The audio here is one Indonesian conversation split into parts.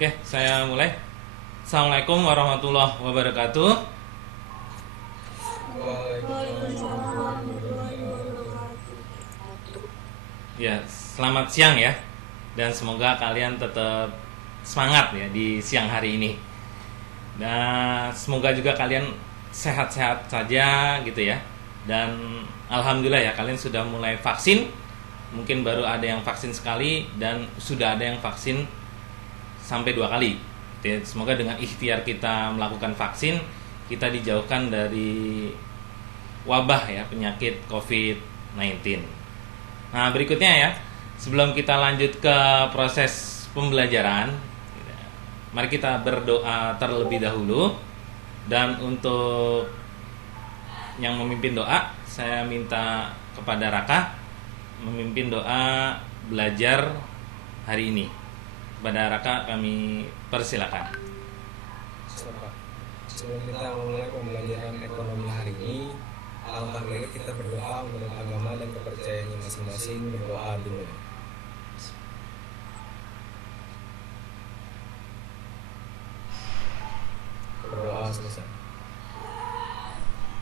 Oke, saya mulai. Assalamualaikum warahmatullahi wabarakatuh. Waalaikumsalam Waalaikumsalam warahmatullahi warahmatullahi wabarakatuh. wabarakatuh. Ya, selamat siang ya. Dan semoga kalian tetap semangat ya di siang hari ini. Dan semoga juga kalian sehat-sehat saja gitu ya. Dan alhamdulillah ya, kalian sudah mulai vaksin. Mungkin baru ada yang vaksin sekali dan sudah ada yang vaksin sampai 2 kali. Ya, semoga dengan ikhtiar kita melakukan vaksin, kita dijauhkan dari wabah ya, penyakit COVID-19. Nah, berikutnya ya, sebelum kita lanjut ke proses pembelajaran, mari kita berdoa terlebih dahulu. Dan untuk yang memimpin doa, saya minta kepada Raka memimpin doa belajar hari ini. Kepada Raka kami persilakan. Sebelum kita memulai pembelajaran ekonomi hari ini, alangkah baiknya kita berdoa menurut agama dan kepercayaannya masing-masing. Berdoa dulu. Berdoa selesai.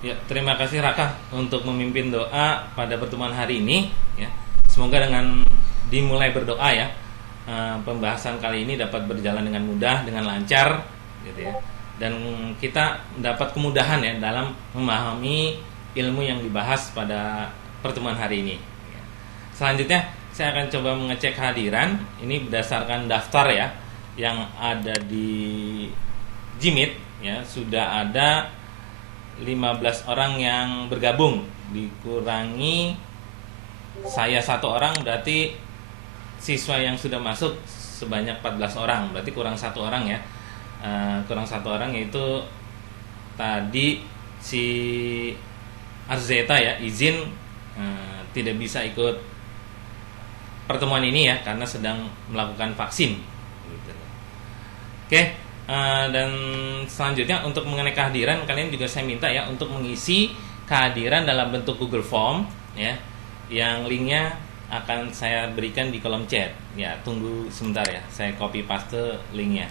Ya, terima kasih Raka untuk memimpin doa pada pertemuan hari ini ya. Semoga dengan dimulai berdoa ya, pembahasan kali ini dapat berjalan dengan mudah, dengan lancar gitu ya. Dan kita dapat kemudahan ya dalam memahami ilmu yang dibahas pada pertemuan hari ini. Selanjutnya saya akan coba mengecek kehadiran. Ini berdasarkan daftar ya yang ada di Jimit ya, sudah ada 15 orang yang bergabung, dikurangi saya 1 orang, berarti siswa yang sudah masuk sebanyak 14 orang, berarti kurang 1 orang ya. Kurang 1 orang, yaitu tadi si Arzeta ya izin tidak bisa ikut pertemuan ini ya karena sedang melakukan vaksin gitu. Oke, dan selanjutnya untuk mengenai kehadiran, kalian juga saya minta ya untuk mengisi kehadiran dalam bentuk Google Form ya, yang linknya akan saya berikan di kolom chat ya. Tunggu sebentar ya, saya copy paste linknya.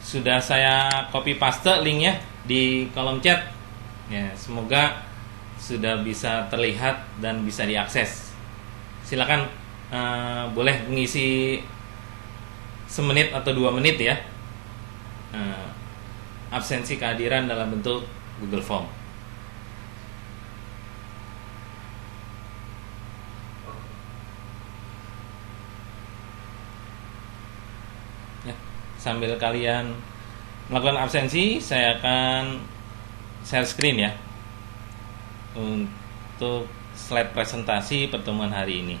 Sudah saya copy paste linknya di kolom chat ya, semoga sudah bisa terlihat dan bisa diakses. Silakan boleh mengisi semenit atau 2 menit ya, absensi kehadiran dalam bentuk Google Form ya. Sambil kalian melakukan absensi, saya akan share screen ya untuk slide presentasi pertemuan hari ini.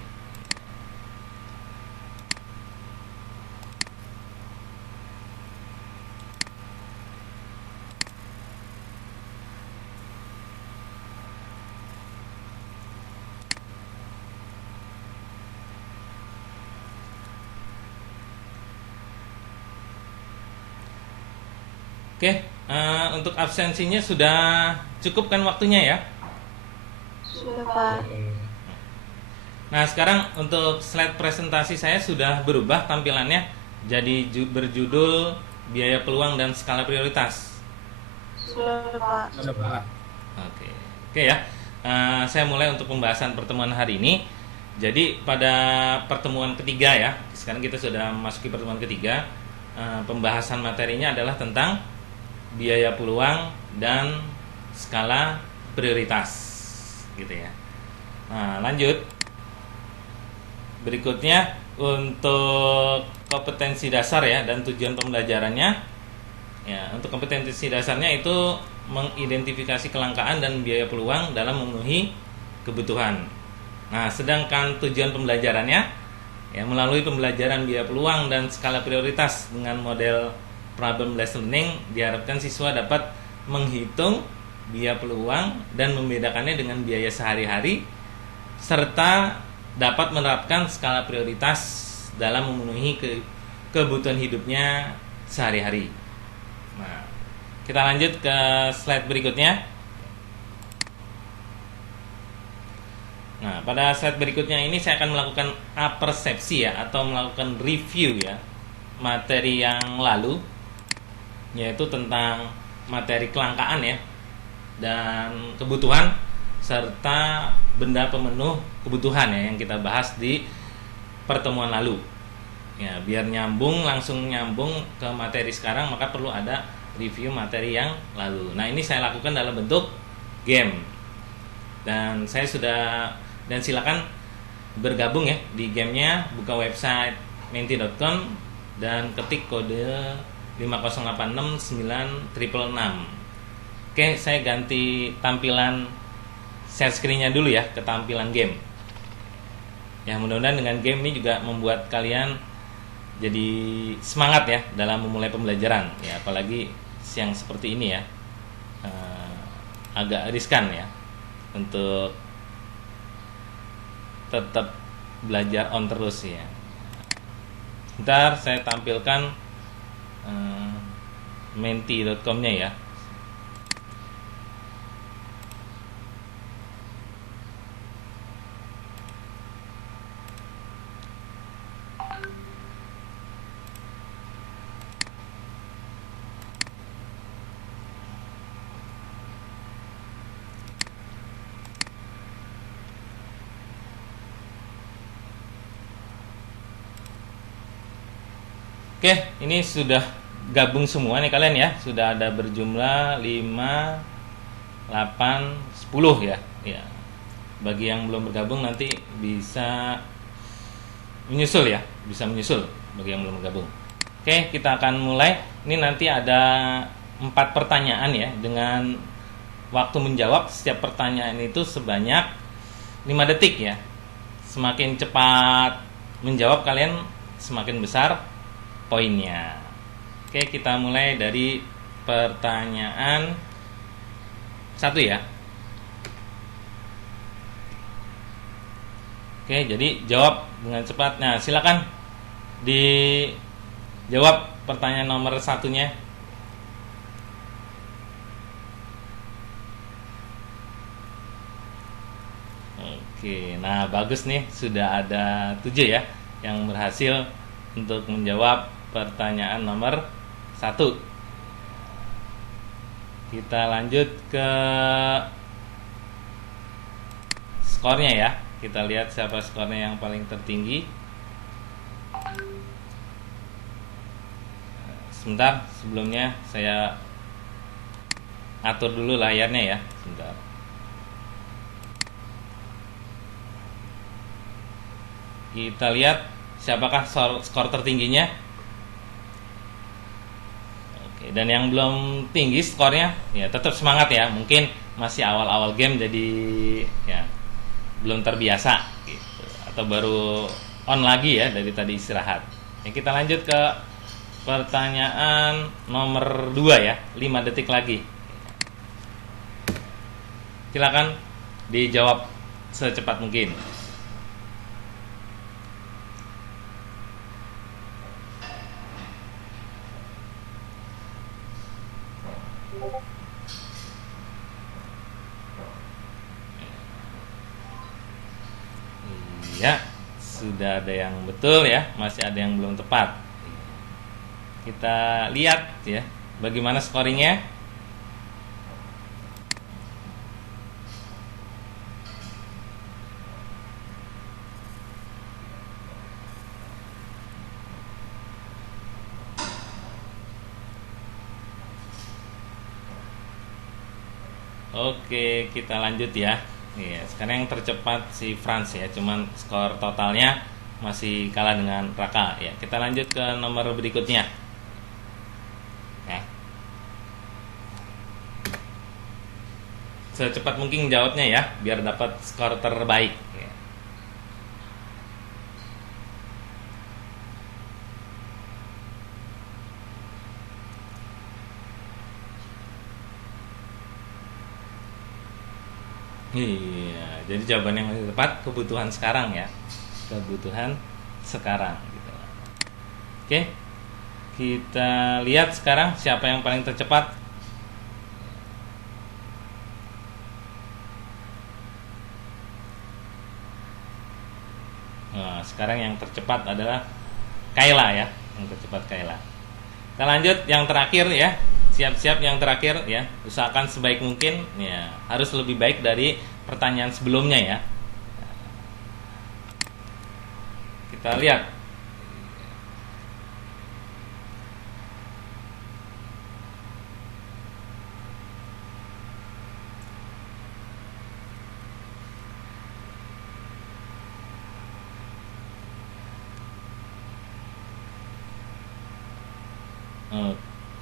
Oke, untuk absensinya sudah cukup kan waktunya ya? Sudah Pak. Nah, sekarang untuk slide presentasi saya sudah berubah tampilannya, jadi berjudul biaya peluang dan skala prioritas. Sudah Pak. Sudah Pak. Oke ya. Saya mulai untuk pembahasan pertemuan hari ini. Jadi pada pertemuan ketiga ya, sekarang kita sudah memasuki pertemuan ketiga. Pembahasan materinya adalah tentang biaya peluang dan skala prioritas gitu ya. Nah, lanjut. Berikutnya untuk kompetensi dasar ya dan tujuan pembelajarannya. Ya, untuk kompetensi dasarnya itu mengidentifikasi kelangkaan dan biaya peluang dalam memenuhi kebutuhan. Nah, sedangkan tujuan pembelajarannya ya melalui pembelajaran biaya peluang dan skala prioritas dengan model problem based learning, diharapkan siswa dapat menghitung biaya peluang dan membedakannya dengan biaya sehari-hari, serta dapat menerapkan skala prioritas dalam memenuhi kebutuhan hidupnya sehari-hari. Nah, kita lanjut ke slide berikutnya. Nah, pada slide berikutnya ini saya akan melakukan apersepsi ya, atau melakukan review ya materi yang lalu, yaitu tentang materi kelangkaan ya dan kebutuhan serta benda pemenuh kebutuhan ya yang kita bahas di pertemuan lalu. Ya, biar langsung nyambung ke materi sekarang, maka perlu ada review materi yang lalu. Nah, ini saya lakukan dalam bentuk game. Dan silakan bergabung ya di gamenya, buka website menti.com dan ketik kode 5086966. Oke, saya ganti tampilan share screen-nya dulu ya ke tampilan game. Ya, mudah-mudahan dengan game ini juga membuat kalian jadi semangat ya dalam memulai pembelajaran ya, apalagi siang seperti ini ya. Agak riskan ya untuk tetap belajar on terus ya. Ntar saya tampilkan menti.com-nya ya. Oke, ini sudah gabung semua nih kalian ya. Sudah ada berjumlah 5, 8, 10 ya. Ya. Bagi yang belum bergabung nanti bisa menyusul ya. Bisa menyusul bagi yang belum bergabung. Oke, kita akan mulai. Ini nanti ada 4 pertanyaan ya, dengan waktu menjawab setiap pertanyaan itu sebanyak 5 detik ya. Semakin cepat menjawab kalian, semakin besar poinnya. Oke, kita mulai dari pertanyaan 1 ya. Oke, jadi jawab dengan cepat. Nah, silakan dijawab pertanyaan nomor 1-nya. Oke, nah bagus nih, sudah ada 7 ya yang berhasil untuk menjawab pertanyaan nomor 1. Kita lanjut ke skornya ya. Kita lihat siapa skornya yang paling tertinggi. Sebentar, sebelumnya saya atur dulu layarnya ya. Sebentar. Kita lihat siapakah skor tertingginya. Oke, dan yang belum tinggi skornya ya tetap semangat ya. Mungkin masih awal-awal game jadi ya belum terbiasa gitu, atau baru on lagi ya dari tadi istirahat. Ya, kita lanjut ke pertanyaan nomor 2 ya. 5 detik lagi. Silakan dijawab secepat mungkin. Ya, sudah ada yang betul ya, masih ada yang belum tepat. Kita lihat ya, bagaimana scoringnya. Oke, kita lanjut ya. Iya, sekarang yang tercepat si Franz ya, cuman skor totalnya masih kalah dengan Raka ya. Kita lanjut ke nomor berikutnya. Ya. Secepat mungkin jawabnya ya, biar dapat skor terbaik. Ya. Iya, jadi jawaban yang lebih tepat kebutuhan sekarang ya, kebutuhan sekarang. Gitu. Oke, kita lihat sekarang siapa yang paling tercepat. sekarang yang tercepat adalah Kayla ya, yang tercepat Kayla. Kita lanjut yang terakhir ya. Siap-siap yang terakhir ya. Usahakan sebaik mungkin ya. Harus lebih baik dari pertanyaan sebelumnya ya. Kita lihat.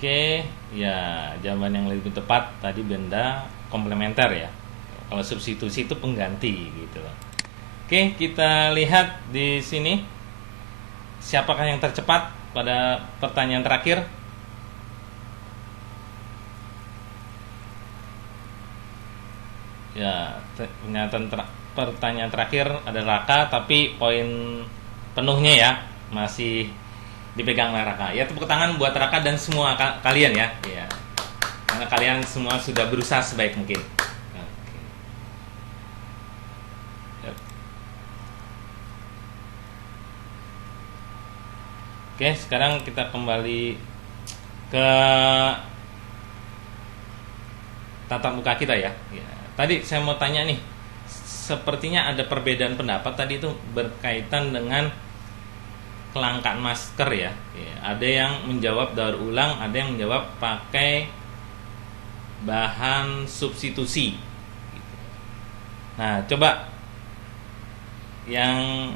Oke, ya jawaban yang lebih tepat tadi benda komplementer ya. Kalau substitusi itu pengganti gitu loh. Oke, kita lihat di sini siapakah yang tercepat pada pertanyaan terakhir. Ya, pertanyaan terakhir ada Raka, tapi poin penuhnya ya masih dipegang oleh Raka. Ya, tepuk tangan buat Raka dan semua kalian ya. Ya. Karena kalian semua sudah berusaha sebaik mungkin. Oke. Yap. Oke, sekarang kita kembali ke tatap muka kita ya. Ya. Tadi saya mau tanya nih, sepertinya ada perbedaan pendapat tadi itu berkaitan dengan kelangkaan masker ya. Ya, ada yang menjawab daur ulang, ada yang menjawab pakai bahan substitusi. Nah, coba yang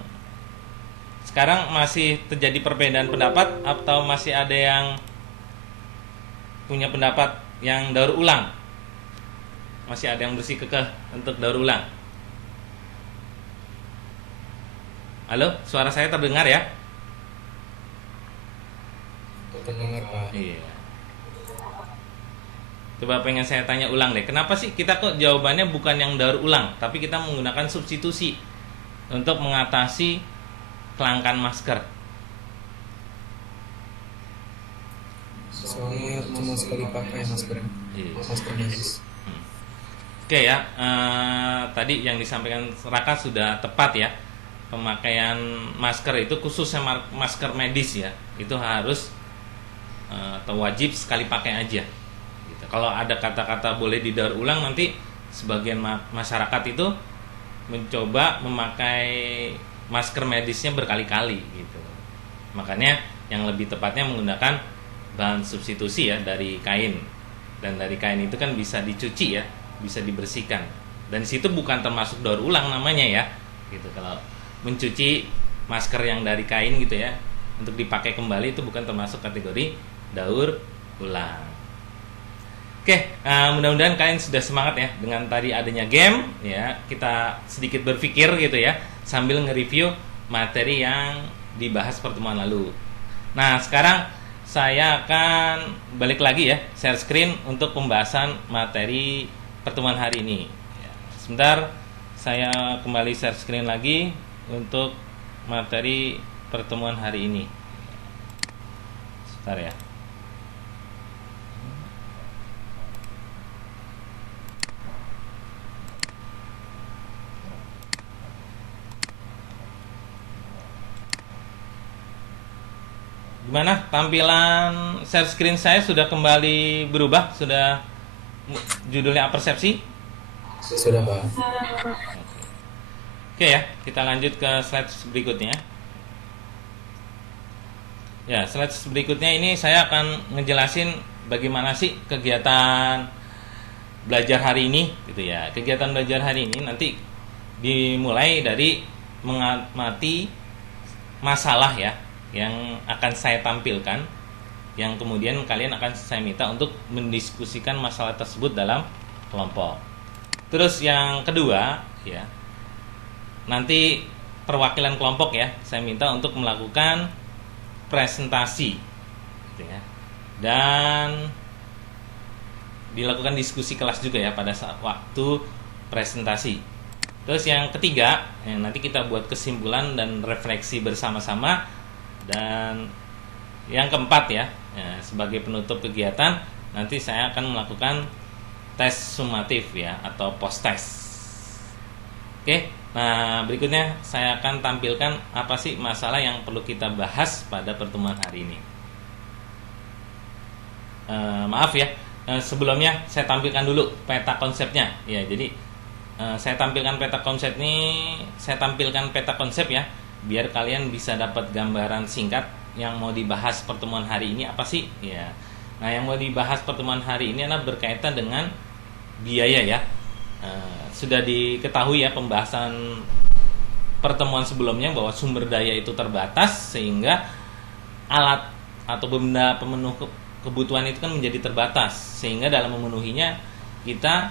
sekarang masih terjadi perbedaan pendapat atau masih ada yang punya pendapat yang daur ulang? Masih ada yang bersikukuh untuk daur ulang? Halo, suara saya terdengar ya? Terdengar, Pak. Iya. Coba pengen saya tanya ulang deh. Kenapa sih kita kok jawabannya bukan yang daur ulang, tapi kita menggunakan substitusi untuk mengatasi kelangkaan masker? Soalnya cuma sekali pakai masker. Iya. Masker medis. Oke ya, tadi yang disampaikan Raka sudah tepat ya. Pemakaian masker itu khususnya masker medis ya, itu harus atau wajib sekali pakai aja gitu. Kalau ada kata-kata boleh didaur ulang, nanti sebagian masyarakat itu mencoba memakai masker medisnya berkali-kali gitu. Makanya yang lebih tepatnya menggunakan bahan substitusi ya, dari kain. Dan dari kain itu kan bisa dicuci ya, bisa dibersihkan. Dan situ bukan termasuk daur ulang namanya ya gitu. Kalau mencuci masker yang dari kain gitu ya untuk dipakai kembali, itu bukan termasuk kategori daur ulang. Oke, mudah-mudahan kalian sudah semangat ya dengan tadi adanya game ya. Kita sedikit berpikir gitu ya sambil nge-review materi yang dibahas pertemuan lalu. Nah, sekarang saya akan balik lagi ya, share screen untuk pembahasan materi pertemuan hari ini. Sebentar, saya kembali share screen lagi untuk materi pertemuan hari ini. Sebentar ya. Gimana tampilan share screen saya sudah kembali berubah? Sudah judulnya persepsi? Sudah, Pak. Oke ya, kita lanjut ke slide berikutnya. Ya, slide berikutnya ini saya akan ngejelasin bagaimana sih kegiatan belajar hari ini gitu ya. Kegiatan belajar hari ini nanti dimulai dari mengamati masalah ya yang akan saya tampilkan, yang kemudian kalian akan saya minta untuk mendiskusikan masalah tersebut dalam kelompok. Terus yang kedua ya, nanti perwakilan kelompok ya, saya minta untuk melakukan presentasi gitu ya, dan dilakukan diskusi kelas juga ya pada saat waktu presentasi. Terus yang ketiga ya, nanti kita buat kesimpulan dan refleksi bersama-sama. Dan yang keempat ya, sebagai penutup kegiatan nanti saya akan melakukan tes sumatif ya, atau post test. Oke. Nah, berikutnya saya akan tampilkan apa sih masalah yang perlu kita bahas pada pertemuan hari ini. Maaf ya, sebelumnya saya tampilkan dulu peta konsepnya. Ya, jadi saya tampilkan peta konsep ini, saya tampilkan peta konsep ya, biar kalian bisa dapat gambaran singkat yang mau dibahas pertemuan hari ini apa sih? Ya. Nah, yang mau dibahas pertemuan hari ini adalah berkaitan dengan biaya ya. Sudah diketahui ya pembahasan pertemuan sebelumnya bahwa sumber daya itu terbatas sehingga alat atau benda pemenuh kebutuhan itu kan menjadi terbatas, sehingga dalam memenuhinya kita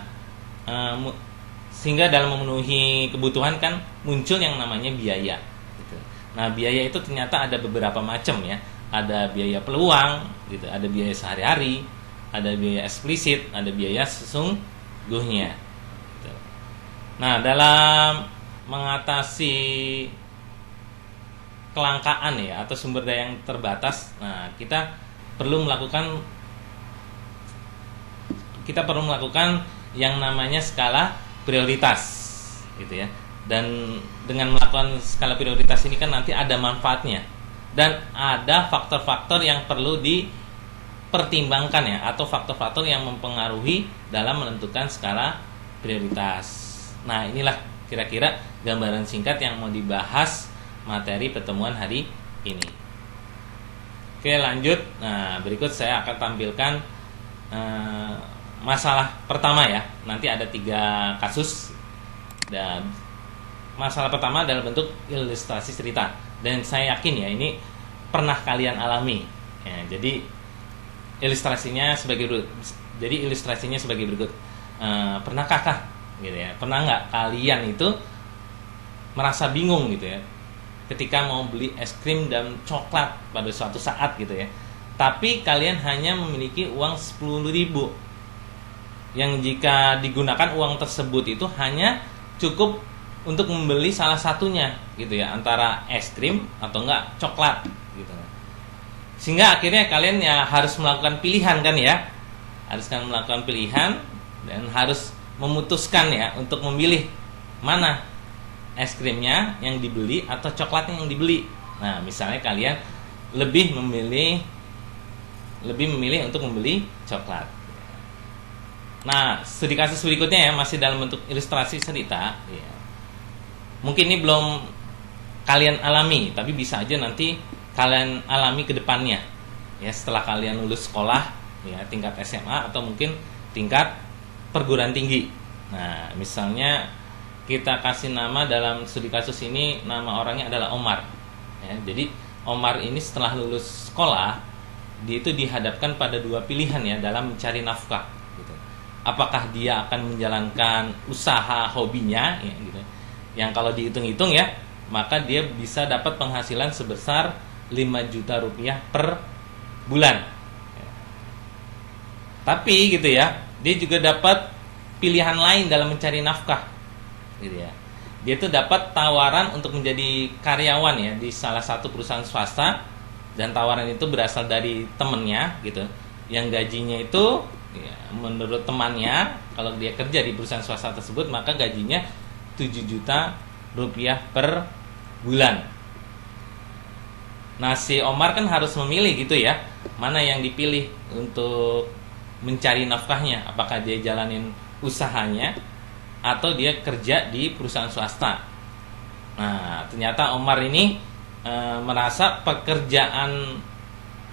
sehingga dalam memenuhi kebutuhan kan muncul yang namanya biaya gitu. Nah, biaya itu ternyata ada beberapa macam ya. Ada biaya peluang gitu, ada biaya sehari-hari, ada biaya eksplisit, ada biaya sesungguhnya gitu. Nah, dalam mengatasi kelangkaan ya atau sumber daya yang terbatas, nah kita perlu melakukan yang namanya skala prioritas gitu ya. Dan dengan melakukan skala prioritas ini kan nanti ada manfaatnya dan ada faktor-faktor yang perlu dipertimbangkan ya, atau faktor-faktor yang mempengaruhi dalam menentukan skala prioritas. Nah, inilah kira-kira gambaran singkat yang mau dibahas materi pertemuan hari ini. Oke, lanjut. Nah, berikut saya akan tampilkan masalah pertama ya. Nanti ada 3 kasus dan masalah pertama dalam bentuk ilustrasi cerita. Dan saya yakin ya ini pernah kalian alami. Ya, jadi ilustrasinya sebagai berikut. Pernahkah gitu ya? Pernah nggak kalian itu merasa bingung gitu ya ketika mau beli es krim dan coklat pada suatu saat gitu ya, tapi kalian hanya memiliki uang 10.000 yang jika digunakan uang tersebut itu hanya cukup untuk membeli salah satunya gitu ya, antara es krim atau enggak coklat gitu. Sehingga akhirnya kalian ya harus melakukan pilihan kan ya. Melakukan pilihan dan harus memutuskan ya untuk memilih mana es krimnya yang dibeli atau coklatnya yang dibeli. Nah, misalnya kalian lebih memilih untuk membeli coklat. Nah, studi kasus berikutnya ya masih dalam bentuk ilustrasi cerita ya. Mungkin ini belum kalian alami, tapi bisa aja nanti kalian alami ke depannya ya, setelah kalian lulus sekolah ya, tingkat SMA atau mungkin tingkat perguruan tinggi. Nah, misalnya kita kasih nama dalam studi kasus ini, nama orangnya adalah Omar ya. Jadi Omar ini setelah lulus sekolah, dia itu dihadapkan pada 2 pilihan ya dalam mencari nafkah gitu. Apakah dia akan menjalankan usaha hobinya ya, gitu, yang kalau dihitung-hitung ya, maka dia bisa dapat penghasilan sebesar 5 juta rupiah per bulan ya. Tapi gitu ya, dia juga dapat pilihan lain dalam mencari nafkah gitu ya. Dia tuh dapat tawaran untuk menjadi karyawan ya di salah satu perusahaan swasta, dan tawaran itu berasal dari temennya gitu, yang gajinya itu ya, menurut temannya kalau dia kerja di perusahaan swasta tersebut maka gajinya 7 juta rupiah per bulan. Nah, si Omar kan harus memilih gitu ya, mana yang dipilih untuk mencari nafkahnya, apakah dia jalanin usahanya atau dia kerja di perusahaan swasta. Nah, ternyata Omar ini merasa pekerjaan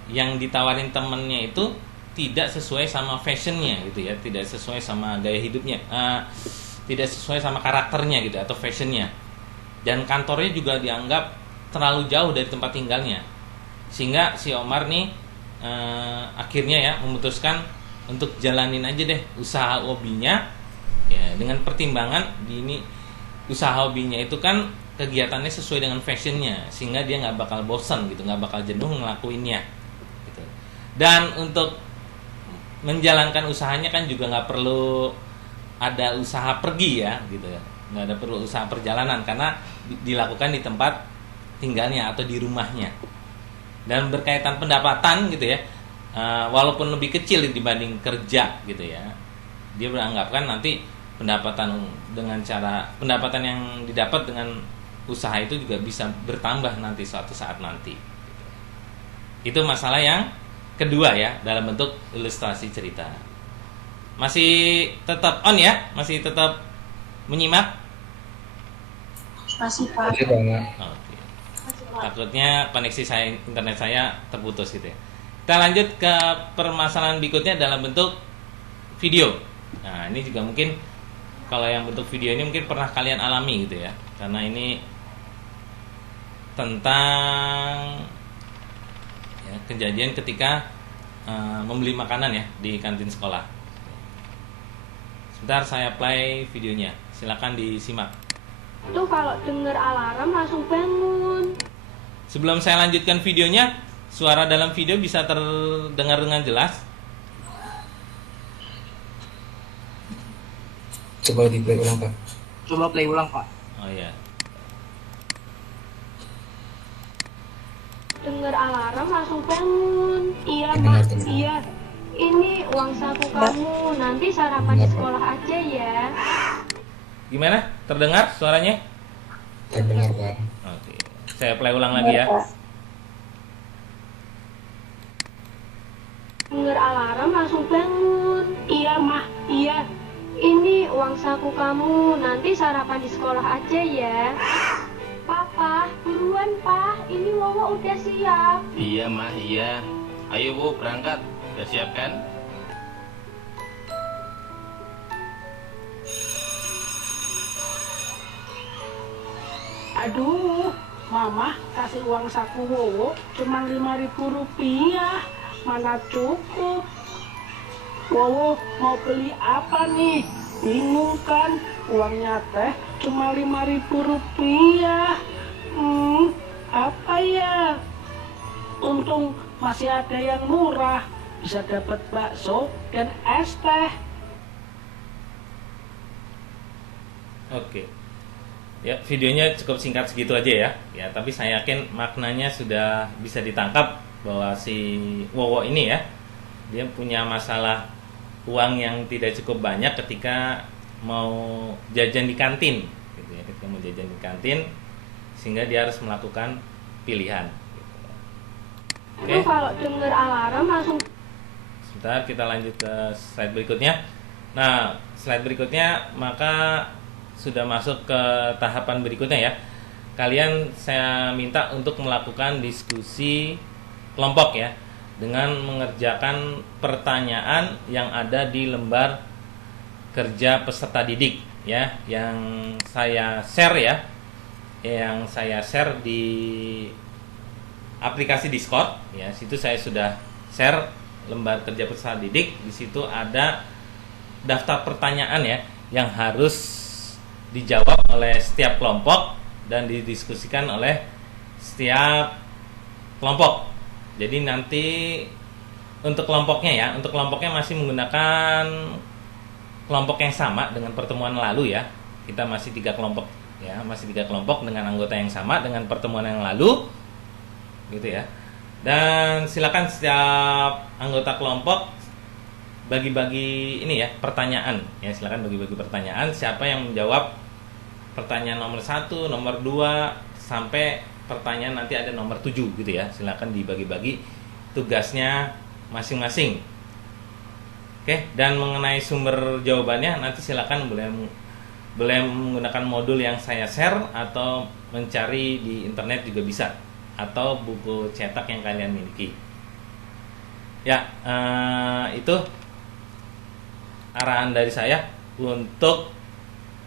yang ditawarin temennya itu tidak sesuai sama fashionnya gitu ya, tidak sesuai sama gaya hidupnya, tidak sesuai sama karakternya gitu atau fashionnya, dan kantornya juga dianggap terlalu jauh dari tempat tinggalnya, sehingga si Omar nih akhirnya ya memutuskan untuk jalanin aja deh usaha hobinya ya, dengan pertimbangan ini usaha hobinya itu kan kegiatannya sesuai dengan fashionnya, sehingga dia nggak bakal bosan gitu, nggak bakal jenuh ngelakuinnya gitu. Dan untuk menjalankan usahanya kan juga nggak perlu ada usaha pergi ya gitu ya, nggak ada perlu usaha perjalanan karena dilakukan di tempat tinggalnya atau di rumahnya. Dan berkaitan pendapatan gitu ya, walaupun lebih kecil dibanding kerja gitu ya, dia beranggapan nanti pendapatan yang didapat dengan usaha itu juga bisa bertambah nanti suatu saat nanti. Itu masalah yang kedua ya, dalam bentuk ilustrasi cerita. Masih tetap on ya? Masih tetap menyimak? Masih Pak. Oke banget. Oke. Masih Pak. Takutnya koneksi internet saya terputus gitu ya. Kita lanjut ke permasalahan berikutnya dalam bentuk video. Nah, ini juga mungkin kalau yang bentuk video ini mungkin pernah kalian alami gitu ya. Karena ini tentang ya, kejadian ketika membeli makanan ya di kantin sekolah. Sebentar saya play videonya. Silakan disimak. Tuh kalau denger alarm langsung bangun. Sebelum saya lanjutkan videonya, suara dalam video bisa terdengar dengan jelas? Coba di play ulang Pak. Coba play ulang, Pak. Oh iya. Denger alarm langsung bangun. Iya Dengar, Mak, dengar. iya. Ini uang saku kamu, nanti sarapan di sekolah aja ya. Gimana? Terdengar suaranya? Terdengar Pak. Oke. Saya play ulang lagi ya. Denger alarm langsung bangun. Iya Mah, iya. Ini uang saku kamu, nanti sarapan di sekolah aja ya. Papa, buruan Pak, ini Wowo udah siap. Iya, Mah, iya. Ayo, Bu, berangkat. Udah siap kan? Aduh, Mama kasih uang saku Wowo cuma 5.000 rupiah. Mana cukup? Wowo mau beli apa nih? Bingung kan? Uangnya teh cuma 5.000 rupiah. Apa ya? Untung masih ada yang murah. Bisa dapat bakso dan es teh. Oke. Ya, videonya cukup singkat segitu aja ya. Ya, tapi saya yakin maknanya sudah bisa ditangkap bahwa si Wowo ini ya, dia punya masalah uang yang tidak cukup banyak ketika mau jajan di kantin gitu ya. Ketika mau jajan di kantin sehingga dia harus melakukan pilihan gitu. Oke. Tuh kalau denger alarm langsung Sebentar, kita lanjut ke slide berikutnya. Nah, slide berikutnya maka sudah masuk ke tahapan berikutnya ya. Kalian saya minta untuk melakukan diskusi kelompok ya, dengan mengerjakan pertanyaan yang ada di lembar kerja peserta didik ya, yang saya share ya, yang saya share di aplikasi Discord ya. Situ saya sudah share lembar kerja peserta didik. Di situ ada daftar pertanyaan ya yang harus dijawab oleh setiap kelompok dan didiskusikan oleh setiap kelompok. Jadi nanti untuk kelompoknya masih menggunakan kelompok yang sama dengan pertemuan lalu ya. Kita masih 3 kelompok ya, masih 3 kelompok dengan anggota yang sama dengan pertemuan yang lalu, gitu ya. Dan silakan setiap anggota kelompok bagi-bagi ini ya pertanyaan ya, silakan bagi-bagi pertanyaan. Siapa yang menjawab pertanyaan nomor 1, nomor 2 sampai pertanyaan nanti ada nomor 7 gitu ya, silakan dibagi-bagi tugasnya masing-masing. Oke, dan mengenai sumber jawabannya nanti silakan boleh menggunakan modul yang saya share atau mencari di internet juga bisa, atau buku cetak yang kalian miliki. Ya, itu arahan dari saya untuk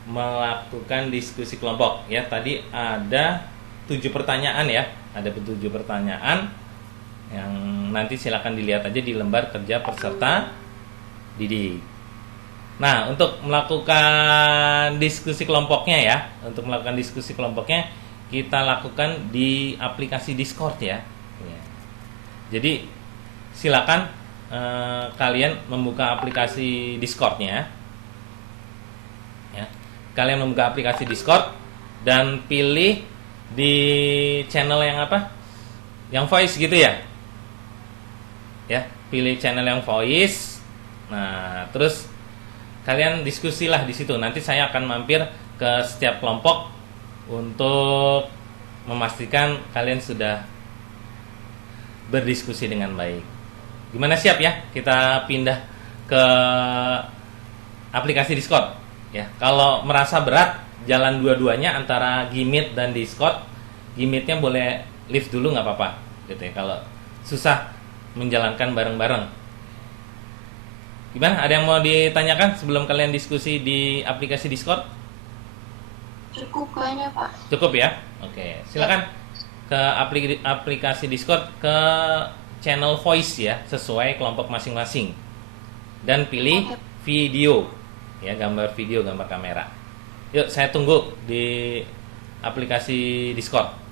melakukan diskusi kelompok ya. Tadi ada 7 pertanyaan ya, ada 7 pertanyaan yang nanti silakan dilihat aja di lembar kerja peserta didik. Nah, untuk melakukan diskusi kelompoknya ya, kita lakukan di aplikasi Discord ya. Jadi silakan kalian membuka aplikasi Discordnya. Ya, kalian membuka aplikasi Discord dan pilih di channel yang apa? Yang voice gitu ya. Ya, pilih channel yang voice. Nah, terus kalian diskusilah di situ. Nanti saya akan mampir ke setiap kelompok untuk memastikan kalian sudah berdiskusi dengan baik. Gimana, siap ya? Kita pindah ke aplikasi Discord ya. Kalau merasa berat jalan dua-duanya antara Gmeet dan Discord, Gmeetnya boleh live dulu nggak apa-apa gitu ya. Kalau susah menjalankan bareng-bareng. Gimana? Ada yang mau ditanyakan sebelum kalian diskusi di aplikasi Discord? Cukup kayaknya Pak. Cukup ya? Oke, silakan ke aplikasi Discord, ke channel voice ya, sesuai kelompok masing-masing. Dan pilih video ya, gambar video, gambar kamera. Yuk, saya tunggu di aplikasi Discord.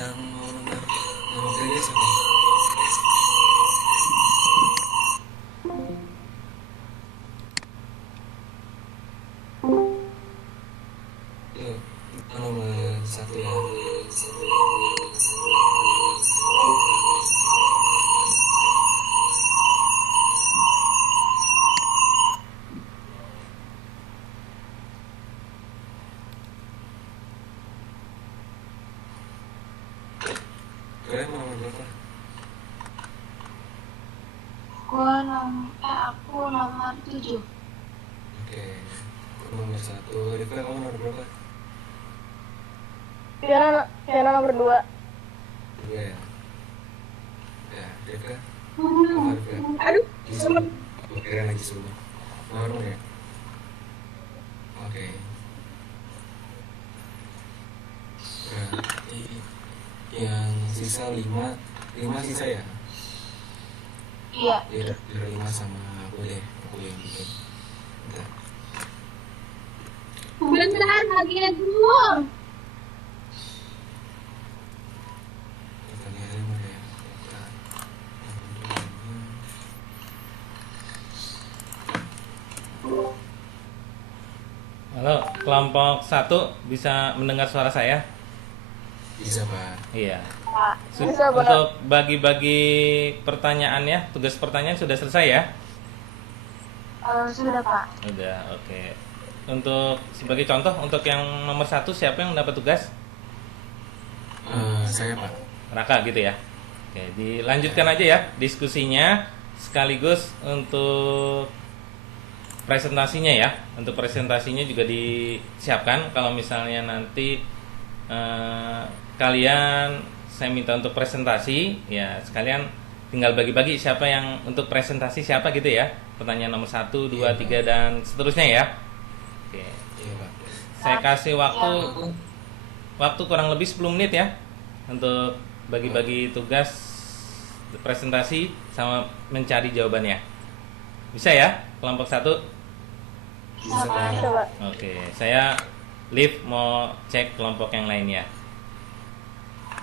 Yang mau nomor 3 siapa? Yuk, kita nomor 1 ya. Kalian mau nomor berapa? Aku nomor 7. Oke, aku nomor 1. Rifka, kamu nomor berapa? Piano nomor 2. 2 ya. Ya, Rifka. Apa Rifka? Aduh, Kira lagi sebelum. Nomor ya. Oke. Berarti yang sisa 5 sisa ya? iya. Ya udah 5 sama aku deh, aku yang bikin. Bentar. Bentar, bagian dulu. Pertanyaannya mana ya? Bentar. Halo, kelompok 1 bisa mendengar suara saya? Bisa Pak. Iya. Pak. Untuk bagi-bagi pertanyaannya, tugas pertanyaan sudah selesai ya? Sudah Pak. Udah, oke. Untuk sebagai contoh, untuk yang nomor 1 siapa yang dapat tugas? Saya Pak. Raka gitu ya. Oke, dilanjutkan aja ya diskusinya, sekaligus untuk presentasinya ya. Untuk presentasinya juga disiapkan. Kalau misalnya nanti kalian saya minta untuk presentasi, ya sekalian tinggal bagi-bagi siapa yang untuk presentasi siapa gitu ya. Pertanyaan nomor 1, 2, 3 dan seterusnya ya. Oke. Iya Pak. Saya kasih waktu kurang lebih 10 menit ya untuk bagi-bagi tugas presentasi sama mencari jawabannya. Bisa ya kelompok 1? Bisa Pak. Oke, saya Liv mau cek kelompok yang lainnya.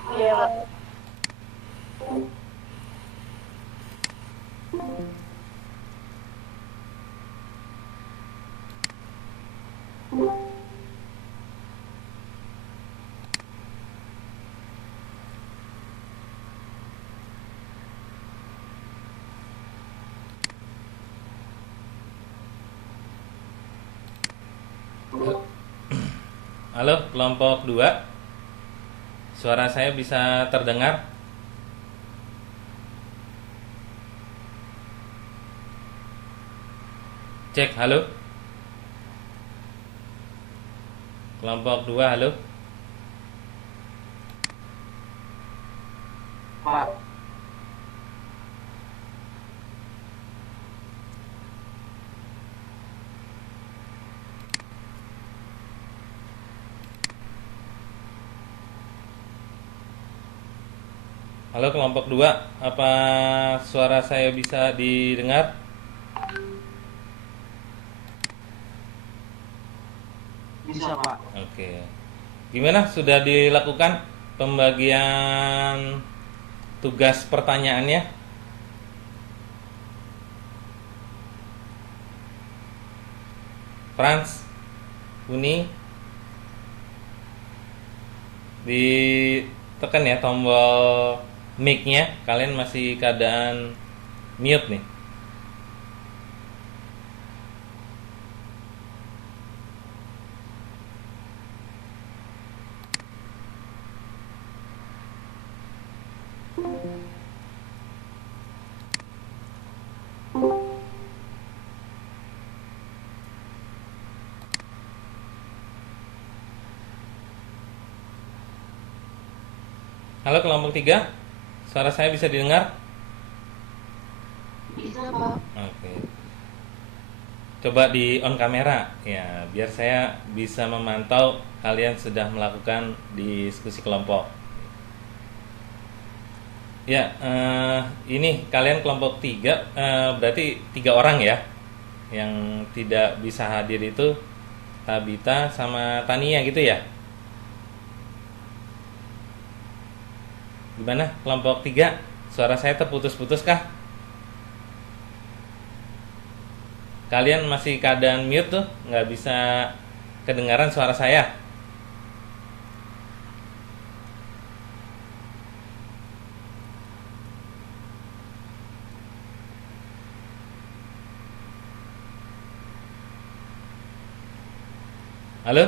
Ya Iya, Pak. Halo, kelompok 2. Suara saya bisa terdengar? Cek, halo. Kelompok 2, halo. Pak. Halo kelompok 2, apa suara saya bisa didengar? Bisa, Pak. Oke. Gimana, sudah dilakukan pembagian tugas pertanyaannya? Frans, Uni, ditekan ya tombol mic-nya. Kalian masih keadaan mute nih. Halo kelompok 3, suara saya bisa didengar? Bisa, Pak. Oke. Coba di on kamera ya, biar saya bisa memantau kalian sudah melakukan diskusi kelompok. Ya, ini kalian kelompok 3, berarti 3 orang ya. Yang tidak bisa hadir itu Tabita sama Tania gitu ya. Gimana kelompok 3? Suara saya terputus-putus kah? Kalian masih keadaan mute tuh, nggak bisa kedengaran suara saya. Halo?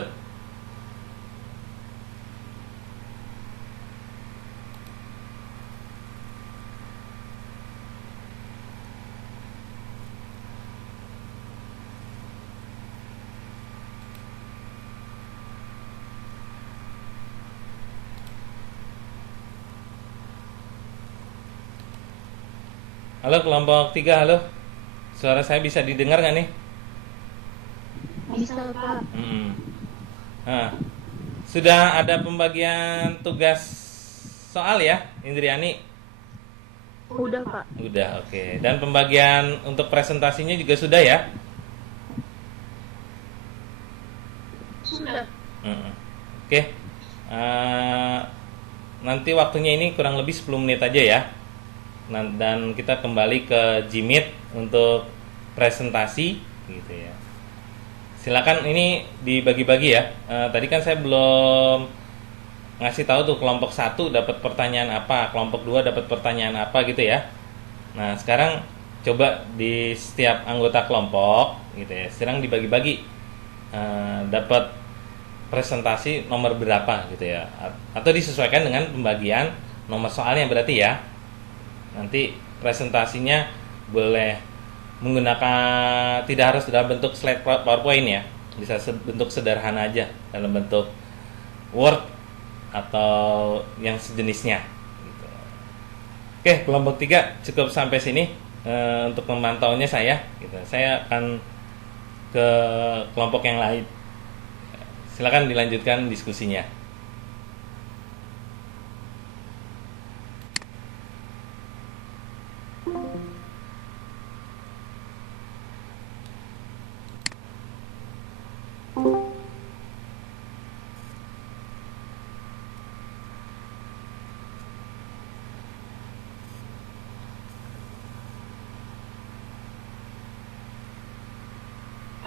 Halo kelompok 3, halo. Suara saya bisa didengar nggak nih? Bisa, Pak. Nah, sudah ada pembagian tugas soal ya, Indriani? Udah, Pak. Udah, oke. Dan pembagian untuk presentasinya juga sudah ya? Sudah. Oke. Nanti waktunya ini kurang lebih 10 menit aja ya. Dan kita kembali ke Jimit untuk presentasi gitu ya. Silakan ini dibagi-bagi ya. Tadi kan saya belum ngasih tahu tuh kelompok 1 dapat pertanyaan apa, kelompok 2 dapat pertanyaan apa gitu ya. Nah, sekarang coba di setiap anggota kelompok gitu ya, sekarang dibagi-bagi dapat presentasi nomor berapa gitu ya. Atau disesuaikan dengan pembagian nomor soalnya berarti ya. Nanti presentasinya boleh menggunakan, tidak harus dalam bentuk slide PowerPoint ya, bisa bentuk sederhana aja dalam bentuk Word atau yang sejenisnya gitu. Oke, kelompok 3 cukup sampai sini untuk memantaunya saya gitu. Saya akan ke kelompok yang lain. Silakan dilanjutkan diskusinya.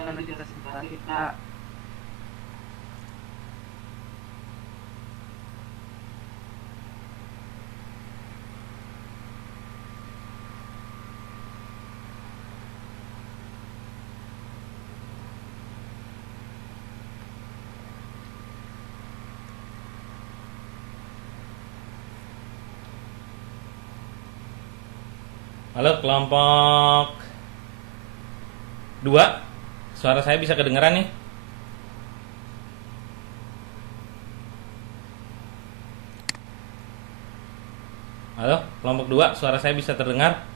karena kita sebentar kita. Halo kelompok 2, suara saya bisa kedengaran nih? Halo kelompok 2, suara saya bisa terdengar?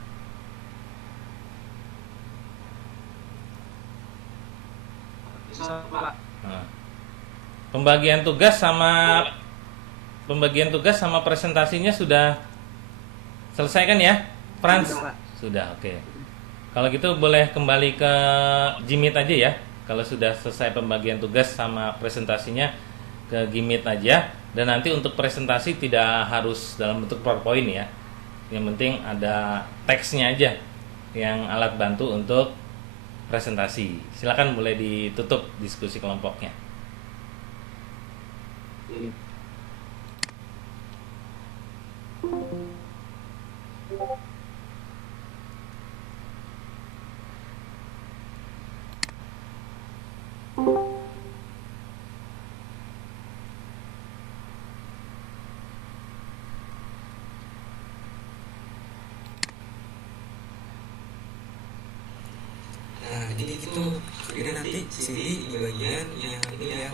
Nah, pembagian tugas sama presentasinya sudah selesai kan ya, Franz? Sudah, oke. Kalau gitu boleh kembali ke Gmeet aja ya. Kalau sudah selesai pembagian tugas sama presentasinya, ke Gmeet aja. Dan nanti untuk presentasi tidak harus dalam bentuk PowerPoint ya. Yang penting ada teksnya aja yang alat bantu untuk presentasi. Silakan boleh ditutup diskusi kelompoknya. Nah, jadi gitu. Jadi nanti Cindy di bagian yang ini ya,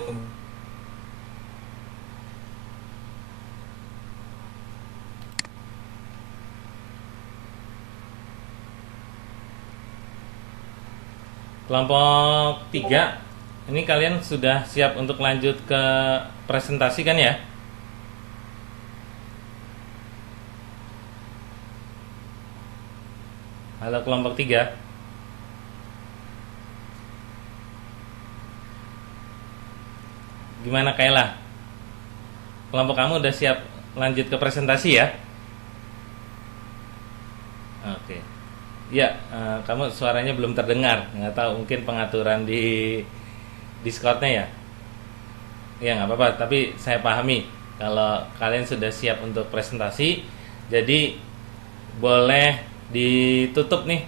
Kelompok 3, ini kalian sudah siap untuk lanjut ke presentasi kan ya? Halo kelompok 3. Gimana Kayla? Kelompok kamu udah siap lanjut ke presentasi ya? Oke. Ya, kamu suaranya belum terdengar. Nggak tahu, mungkin pengaturan di Discord-nya ya. Ya nggak apa-apa, tapi saya pahami kalau kalian sudah siap untuk presentasi. Jadi boleh ditutup nih,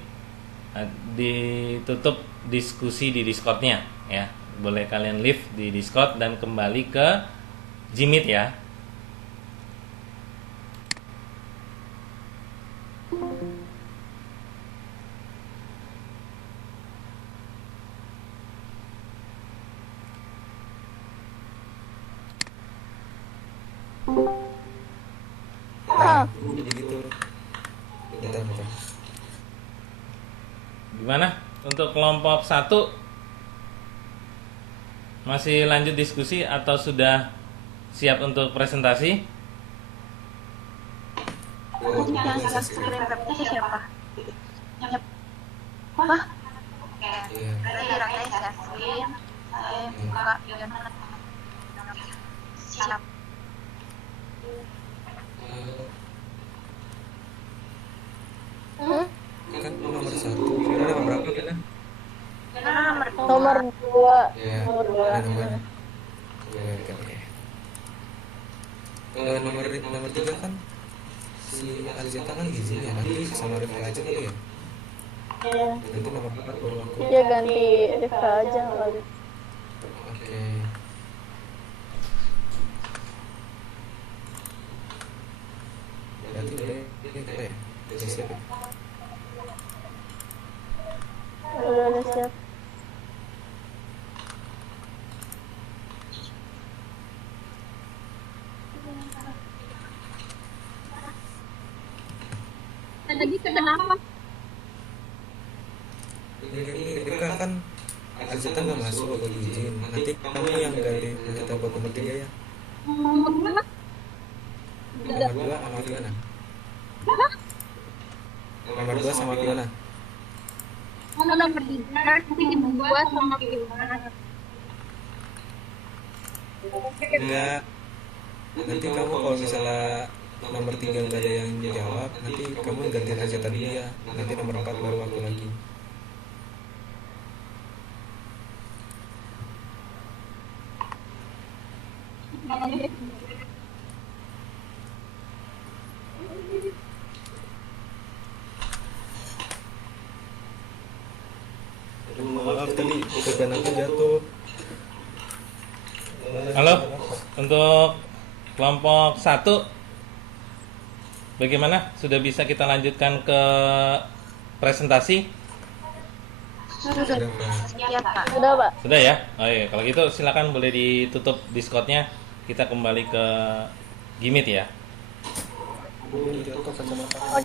ditutup diskusi di Discord-nya ya. Boleh kalian leave di Discord dan kembali ke Gmeet ya. jadi gitu. Bentar. Gimana? Untuk kelompok 1 masih lanjut diskusi atau sudah siap untuk presentasi? Yang screen capture siapa? Apa? Iya. Berarti orangnya saya screen, saya buka yang siap. Kan nomor 1. Kira nomor berapa kita? Nomor 2. Ya. Nomor 2. Nomor. Oke. Nomor 3 kan si Aljeta kan izin ya, nanti sama Rifka aja kali ya. Ya. Nanti nomor 4 baru aku. Ya ganti Rifka aja kali. Oke. Berarti udah ya? Udah siap ya? Udah siap. Tadi kenapa? Ini Rifka kan Aljeta nggak masuk atau izin. Nanti kamu yang ganti kita buat nomor 3 ya. Nomor berapa? Nomor 2 sama Fiona. Nomor 2 sama Fiona. Nomor 3 nanti dibuat sama Fiona. Enggak. Nanti kamu kalau misalnya nomor 3 nggak ada yang jawab, nanti kamu gantiin aja tadi ya. Nanti nomor 4 baru aku lagi. hujan aku jatuh. Halo, untuk kelompok 1 bagaimana? Sudah bisa kita lanjutkan ke presentasi? Sudah. Siap, Pak. Sudah ya? Oh iya, kalau gitu silakan boleh ditutup Discord-nya. Kita kembali ke Gimit ya. Jatuh kacamata.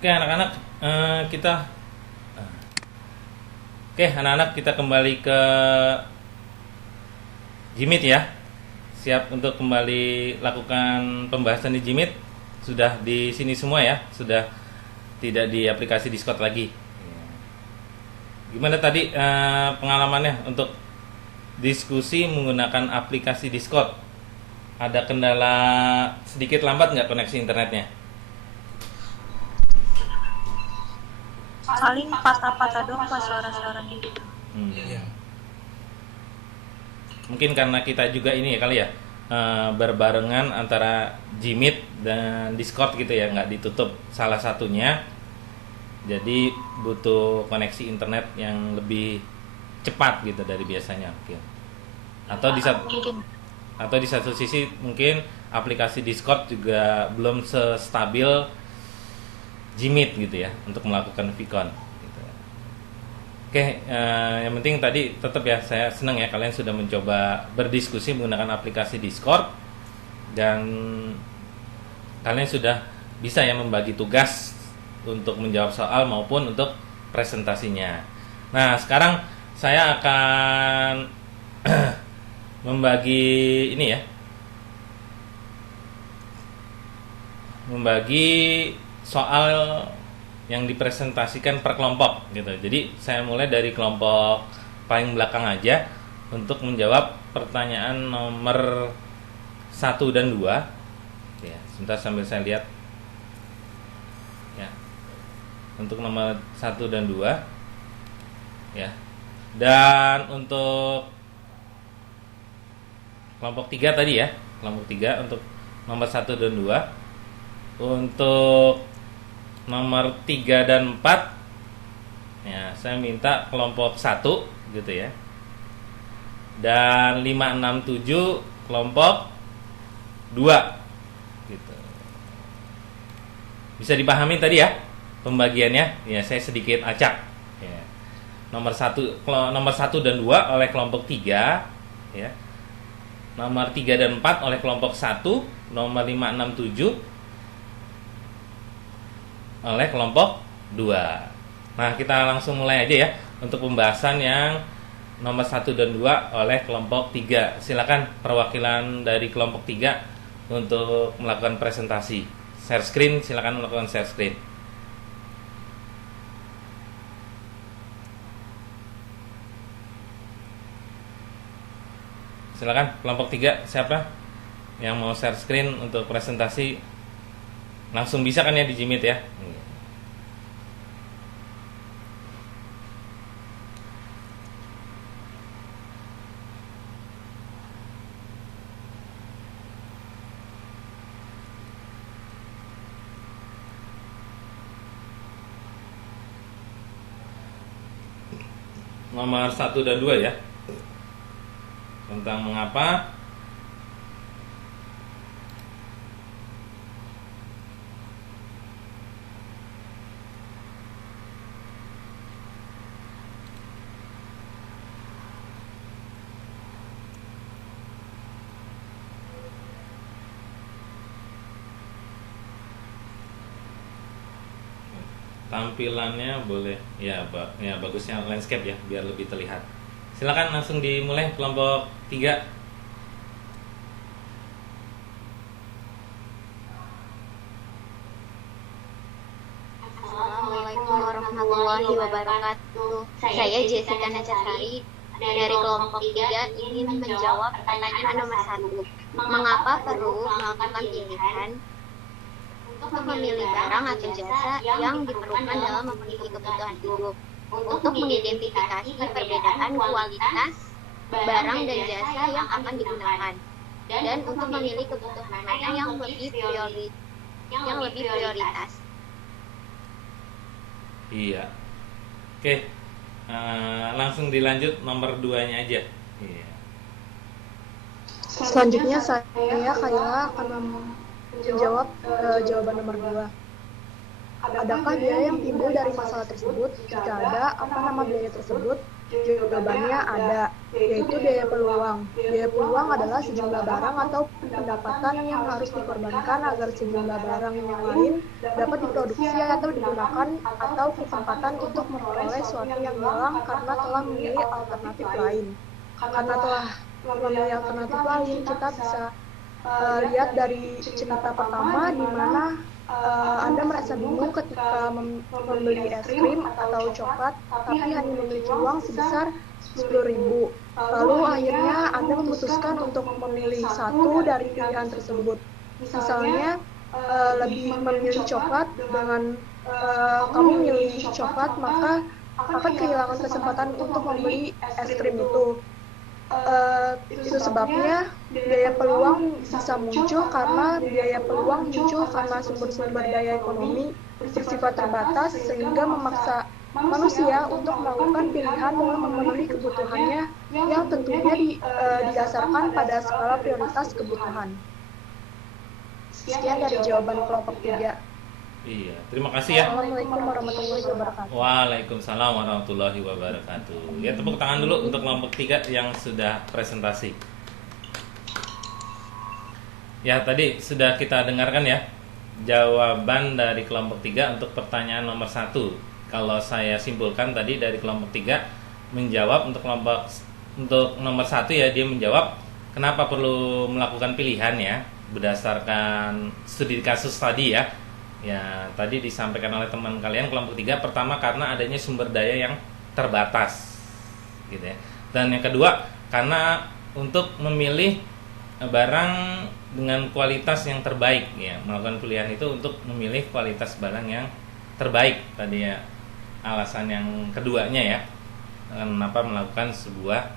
Oke anak-anak, kita Oke anak-anak, kita kembali ke Jimit ya. Siap untuk kembali lakukan pembahasan di Jimit. Sudah di sini semua ya, sudah tidak di aplikasi Discord lagi. Gimana tadi pengalamannya untuk diskusi menggunakan aplikasi Discord? Ada kendala sedikit lambat nggak koneksi internetnya? Paling patah-patah doang Pak suara-suaranya gitu. Iya. Mungkin karena kita juga ini ya kali ya, berbarengan antara Gmeet dan Discord gitu ya, nggak ditutup salah satunya, jadi butuh koneksi internet yang lebih cepat gitu dari biasanya mungkin. Atau di satu sisi mungkin aplikasi Discord juga belum sestabil Gmeet gitu ya untuk melakukan Vicon gitu. Oke, yang penting tadi tetap ya, saya senang ya kalian sudah mencoba berdiskusi menggunakan aplikasi Discord dan kalian sudah bisa ya membagi tugas untuk menjawab soal maupun untuk presentasinya. Nah, sekarang saya akan membagi ini ya, membagi soal yang dipresentasikan per kelompok gitu. Jadi saya mulai dari kelompok paling belakang aja untuk menjawab pertanyaan nomor 1 dan 2. Ya, sebentar sambil saya lihat. Ya. Untuk nomor 1 dan 2. Ya. Dan untuk kelompok 3 tadi ya. Kelompok 3 untuk nomor 1 dan 2. Untuk nomor 3 dan 4 Ya, saya minta kelompok 1 gitu ya. Dan 567 kelompok 2 gitu. Bisa dipahami tadi ya pembagiannya? Ya, saya sedikit acak. Ya. Nomor 1 dan 2 oleh kelompok 3 ya. Nomor 3 dan 4 oleh kelompok 1, nomor 567 oleh kelompok 2. Nah, kita langsung mulai aja ya untuk pembahasan yang nomor 1 dan 2 oleh kelompok 3. Silakan perwakilan dari kelompok 3 untuk melakukan presentasi. Share screen, silakan melakukan share screen. Silakan kelompok 3, siapa yang mau share screen untuk presentasi? Langsung bisa kan ya di Jimit ya? Nomor 1 dan 2 ya. Tentang mengapa tampilannya boleh ya, ya bagusnya landscape ya biar lebih terlihat. Silakan langsung dimulai kelompok 3. Assalamualaikum warahmatullahi wabarakatuh. Saya Jessica Nachasari dari kelompok 3 ingin menjawab pertanyaan nomor 1. Mengapa perlu melakukan pilihan untuk memilih barang atau jasa yang diperlukan dalam memenuhi kebutuhan hidup? Untuk mengidentifikasi perbedaan kualitas barang dan jasa yang akan digunakan, dan untuk memilih kebutuhan mana yang lebih prioritas. Iya. Oke. Langsung dilanjut nomor 2-nya aja. Iya. Selanjutnya saya Kayla akan menjawab jawaban nomor 2. Adakah biaya yang timbul dari masalah tersebut? Jika ada, apa nama biaya tersebut? Jawabannya ada, yaitu biaya peluang. Biaya peluang adalah sejumlah barang atau pendapatan yang harus dikorbankan agar sejumlah barang yang lain dapat diproduksi atau digunakan, atau kesempatan untuk memperoleh suatu yang hilang karena telah memilih alternatif lain. Karena telah memilih alternatif lain, kita bisa lihat dari cerita pertama di mana Anda merasa bingung ketika membeli es krim atau coklat, tapi hanya memiliki uang sebesar 10.000. Lalu akhirnya Anda memutuskan untuk memilih satu dari pilihan tersebut. Misalnya, lebih memilih coklat. Dengan kamu memilih coklat, maka akan kehilangan kesempatan untuk membeli es krim itu. Itu sebabnya biaya peluang bisa muncul karena biaya peluang muncul karena sumber-sumber daya ekonomi bersifat terbatas sehingga memaksa manusia untuk melakukan pilihan dengan memenuhi kebutuhannya yang tentunya didasarkan pada skala prioritas kebutuhan. Sekian dari jawaban kelompok 3. Iya, terima kasih ya. Assalamualaikum warahmatullahi wabarakatuh. Waalaikumsalam warahmatullahi wabarakatuh. Ya, tepuk tangan dulu untuk kelompok 3 yang sudah presentasi. Ya, tadi sudah kita dengarkan ya jawaban dari kelompok 3 untuk pertanyaan nomor 1. Kalau saya simpulkan tadi dari kelompok 3 menjawab untuk nomor 1 ya, dia menjawab kenapa perlu melakukan pilihan ya berdasarkan studi kasus tadi ya. Ya, tadi disampaikan oleh teman kalian kelompok 3, pertama karena adanya sumber daya yang terbatas gitu ya. Dan yang kedua, karena untuk memilih barang dengan kualitas yang terbaik ya, melakukan pilihan itu untuk memilih kualitas barang yang terbaik tadi ya. Alasan yang keduanya ya, kenapa melakukan sebuah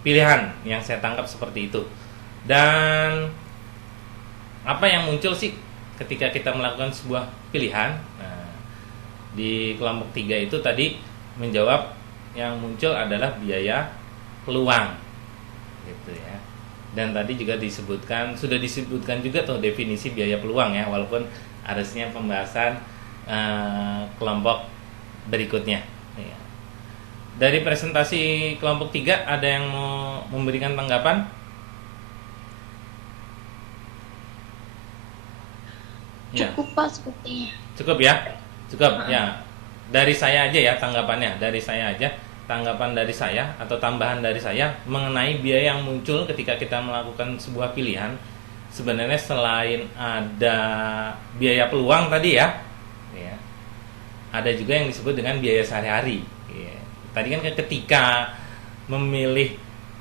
pilihan yang saya tangkap seperti itu. Dan apa yang muncul sih ketika kita melakukan sebuah pilihan? Nah, di kelompok 3 itu tadi menjawab yang muncul adalah biaya peluang gitu ya. Dan tadi juga sudah disebutkan juga tuh definisi biaya peluang ya, walaupun harusnya pembahasan kelompok berikutnya ya. Dari presentasi kelompok 3 ada yang mau memberikan tanggapan? Cukup Pak sepertinya. Cukup ya? Cukup ya. Dari saya aja ya tanggapannya, dari saya aja. Tanggapan dari saya atau tambahan dari saya mengenai biaya yang muncul ketika kita melakukan sebuah pilihan. Sebenarnya selain ada biaya peluang tadi ya, ada juga yang disebut dengan biaya sehari-hari ya. Tadi kan ketika memilih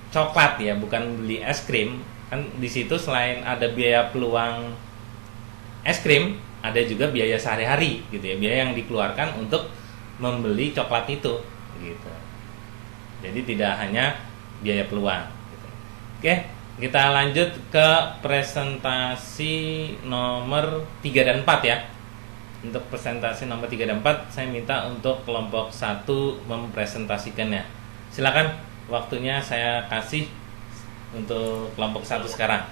coklat ya, bukan beli es krim, kan di situ selain ada biaya peluang es krim, ada juga biaya sehari-hari gitu ya, biaya yang dikeluarkan untuk membeli coklat itu gitu. Jadi tidak hanya biaya peluang gitu. Oke, kita lanjut ke presentasi nomor 3 dan 4 ya. Untuk presentasi nomor 3 dan 4 saya minta untuk kelompok 1 mempresentasikannya. Silakan, waktunya saya kasih untuk kelompok 1 sekarang.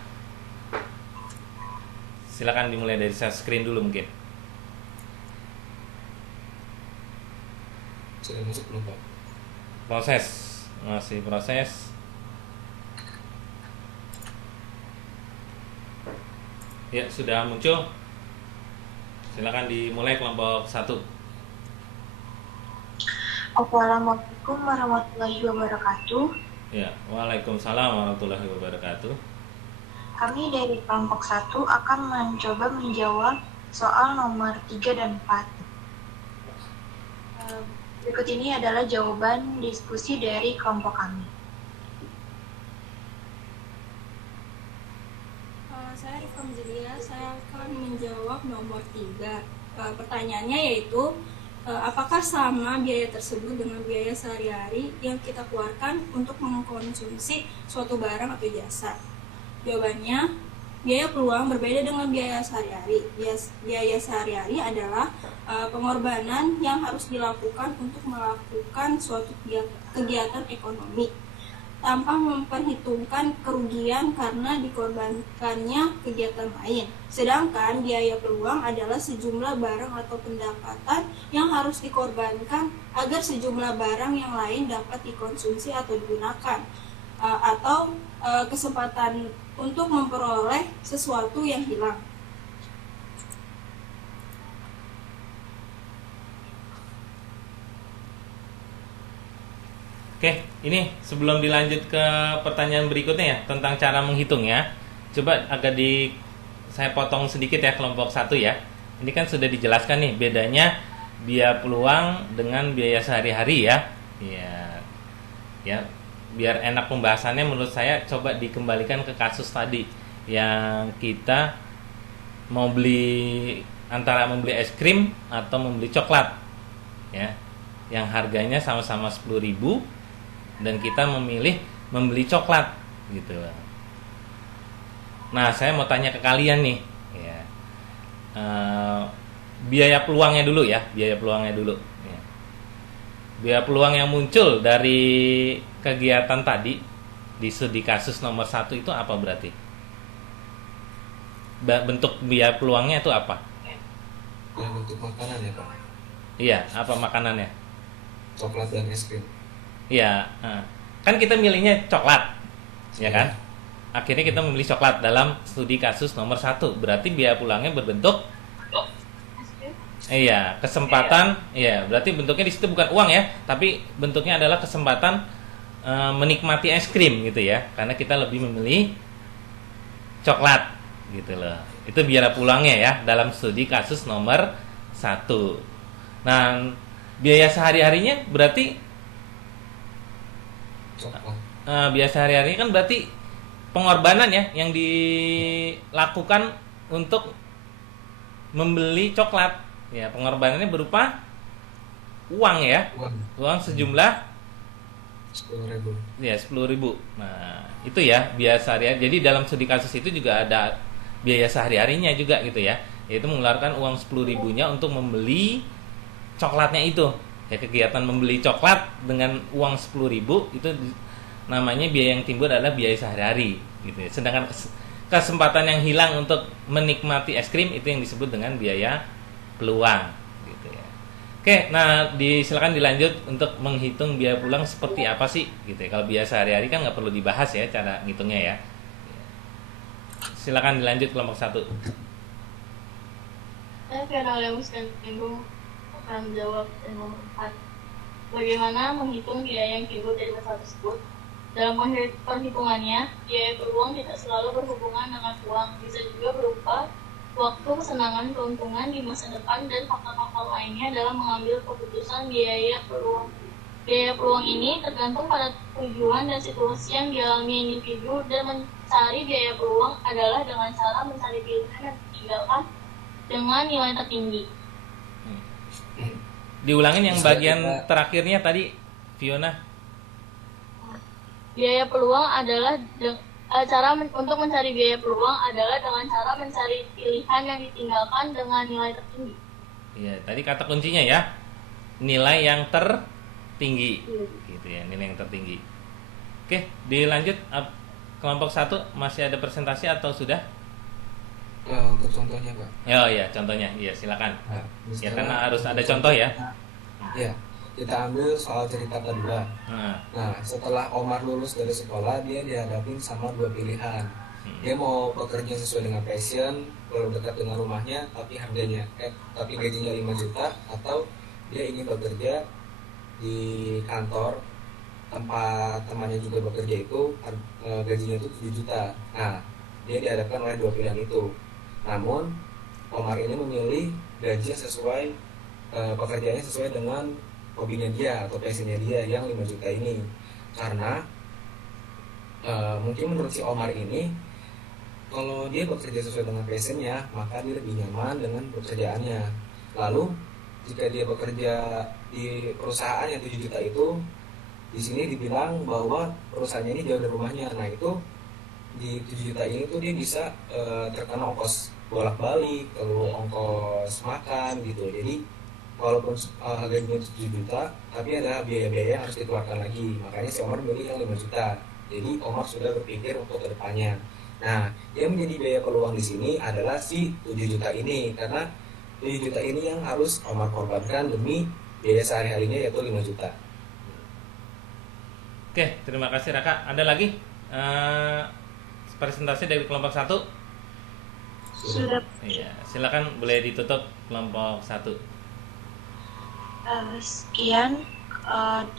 Silakan dimulai dari share screen dulu mungkin. Sudah masuk belum Pak? Masih proses. Ya, sudah muncul. Silakan dimulai kelompok 1. Assalamualaikum warahmatullahi wabarakatuh. Ya, waalaikumsalam warahmatullahi wabarakatuh. Kami dari kelompok 1 akan mencoba menjawab soal nomor 3 dan 4. Berikut ini adalah jawaban diskusi dari kelompok kami. Saya Rifka Mujilia, saya akan menjawab nomor 3. Pertanyaannya yaitu, apakah sama biaya tersebut dengan biaya sehari-hari yang kita keluarkan untuk mengkonsumsi suatu barang atau jasa? Jawabannya, biaya peluang berbeda dengan biaya sehari-hari. Biaya sehari-hari adalah pengorbanan yang harus dilakukan untuk melakukan suatu kegiatan ekonomi tanpa memperhitungkan kerugian karena dikorbankannya kegiatan lain. Sedangkan biaya peluang adalah sejumlah barang atau pendapatan yang harus dikorbankan agar sejumlah barang yang lain dapat dikonsumsi atau digunakan, atau kesempatan untuk memperoleh sesuatu yang hilang. Oke, ini sebelum dilanjut ke pertanyaan berikutnya ya, tentang cara menghitung ya. Coba saya potong sedikit ya kelompok 1 ya. Ini kan sudah dijelaskan nih bedanya biaya peluang dengan biaya sehari-hari ya. Ya, biar enak pembahasannya menurut saya coba dikembalikan ke kasus tadi yang kita mau beli, antara membeli es krim atau membeli coklat ya, yang harganya sama-sama 10.000 dan kita memilih membeli coklat gitu. Nah, saya mau tanya ke kalian nih ya, biaya peluangnya dulu ya, biaya peluang yang muncul dari kegiatan tadi di studi kasus nomor 1 itu apa berarti? Bentuk biaya peluangnya itu apa? Ya, bentuk makanan ya Pak. Iya, apa makanannya? Coklat dan es krim. Iya, kan kita milihnya coklat, ya kan? Akhirnya kita memilih coklat dalam studi kasus nomor 1. Berarti biaya pulangnya berbentuk kesempatan. Iya, berarti bentuknya di situ bukan uang ya, tapi bentuknya adalah kesempatan menikmati es krim gitu ya. Karena kita lebih memilih coklat gitu loh. Itu biaya pulangnya ya dalam studi kasus nomor 1. Nah, biaya sehari-harinya berarti biaya sehari-hari kan berarti pengorbanan ya yang dilakukan untuk membeli coklat. Ya, pengorbanannya berupa uang ya. Uang sejumlah 10.000. Ya, 10.000. Nah, itu ya biaya sehari-hari. Jadi dalam studi kasus itu juga ada biaya sehari-harinya juga gitu ya. Yaitu mengeluarkan uang 10.000-nya untuk membeli coklatnya itu Ya, kegiatan membeli coklat dengan uang 10.000 itu namanya biaya yang timbul adalah biaya sehari-hari gitu ya. Sedangkan kesempatan yang hilang untuk menikmati es krim itu yang disebut dengan biaya peluang gitu ya. Oke, nah silakan dilanjut untuk menghitung biaya peluang seperti apa sih gitu ya. Kalau biaya sehari-hari kan nggak perlu dibahas ya cara ngitungnya ya. Silakan dilanjut kelompok 1. Saya Fiona Lemus dan Minggu akan menjawab nomor 4. Bagaimana menghitung biaya yang timbul dari masalah tersebut? Dalam perhitungannya, biaya peluang tidak selalu berhubungan dengan uang, bisa juga berupa waktu, kesenangan, keuntungan di masa depan, dan faktor-faktor lainnya dalam mengambil keputusan biaya peluang. Biaya peluang ini tergantung pada tujuan dan situasi yang dialami individu, dan mencari biaya peluang adalah dengan cara mencari pilihan yang ditinggalkan dengan nilai tertinggi. Diulangin yang bagian terakhirnya tadi, Fiona. Biaya peluang adalah untuk mencari biaya peluang adalah dengan cara mencari pilihan yang ditinggalkan dengan nilai tertinggi. Iya, tadi kata kuncinya ya, nilai yang tertinggi, gitu ya, nilai yang tertinggi. Oke, dilanjut. Kelompok 1 masih ada presentasi atau sudah? Untuk contohnya Pak. Oh ya, contohnya, iya silakan. Nah, Ya karena harus ada contoh ya. Ya, kita ambil soal cerita kedua. Nah, setelah Omar lulus dari sekolah, dia dihadapin sama 2 pilihan. Dia mau bekerja sesuai dengan passion, kalau dekat dengan rumahnya, tapi gajinya 5 juta, atau dia ingin bekerja di kantor tempat temannya juga bekerja itu, gajinya itu 7 juta. Nah, dia dihadapkan oleh 2 pilihan itu. Namun, Omar ini memilih gaji sesuai pekerjaannya sesuai dengan hobinya dia atau passionnya dia yang 5 juta ini. Karena mungkin menurut si Omar ini, kalau dia bekerja sesuai dengan passionnya, maka dia lebih nyaman dengan pekerjaannya. Lalu jika dia bekerja di perusahaan yang 7 juta itu, di sini dibilang bahwa perusahaannya ini jauh dari rumahnya. Nah, itu di 7 juta ini tuh dia bisa terkena ongkos bolak-balik, lalu ongkos makan gitu. Jadi walaupun gajinya 7 juta, tapi ada biaya-biaya yang harus dikeluarkan lagi. Makanya si Omar milih yang 5 juta. Jadi Omar sudah berpikir untuk kedepannya. Nah, yang menjadi biaya peluang di sini adalah si 7 juta ini, karena 7 juta ini yang harus Omar korbankan demi biaya sehari-harinya, yaitu 5 juta. Oke, terima kasih Raka. Ada lagi presentasi dari kelompok 1? Sudah. Iya, silakan boleh ditutup kelompok 1. Sekian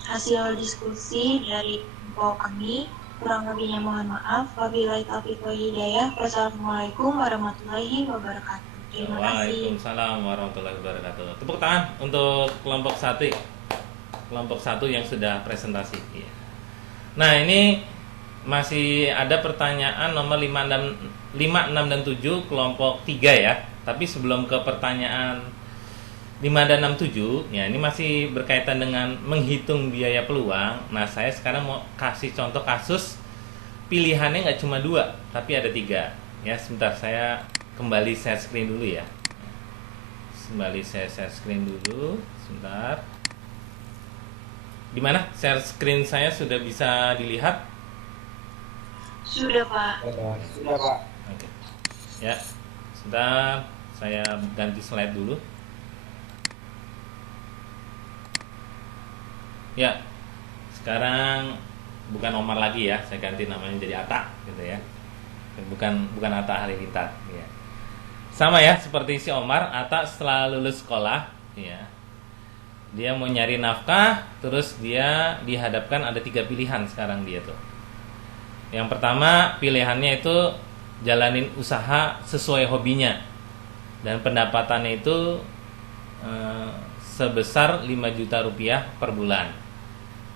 hasil diskusi dari kelompok kami. Kurang lebihnya mohon maaf. Wabillahi taufiq wal hidayah. Wassalamualaikum warahmatullahi wabarakatuh. Terima kasih. Waalaikumsalam warahmatullahi wabarakatuh. Tepuk tangan untuk kelompok 1. Kelompok 1 yang sudah presentasi. Iya. Nah, ini masih ada pertanyaan nomor 5, 6 dan 7 kelompok 3 ya. Tapi sebelum ke pertanyaan 5 dan 6, 7, ya ini masih berkaitan dengan menghitung biaya peluang. Nah, saya sekarang mau kasih contoh kasus pilihannya nggak cuma 2, tapi ada 3. Ya, sebentar saya kembali share screen dulu ya. Kembali saya share screen dulu, sebentar. Di mana share screen saya sudah bisa dilihat? Sudah, Pak. Sudah, Pak. Oke. Ya, sebentar saya ganti slide dulu. Ya, sekarang bukan Omar lagi ya, saya ganti namanya jadi Atta gitu ya. Bukan Atta Halilintar ya. Sama ya seperti si Omar, Atta setelah lulus sekolah ya. Dia mau nyari nafkah, terus dia dihadapkan ada 3 pilihan sekarang dia tuh. Yang pertama pilihannya itu jalanin usaha sesuai hobinya, dan pendapatannya itu sebesar 5 juta rupiah per bulan.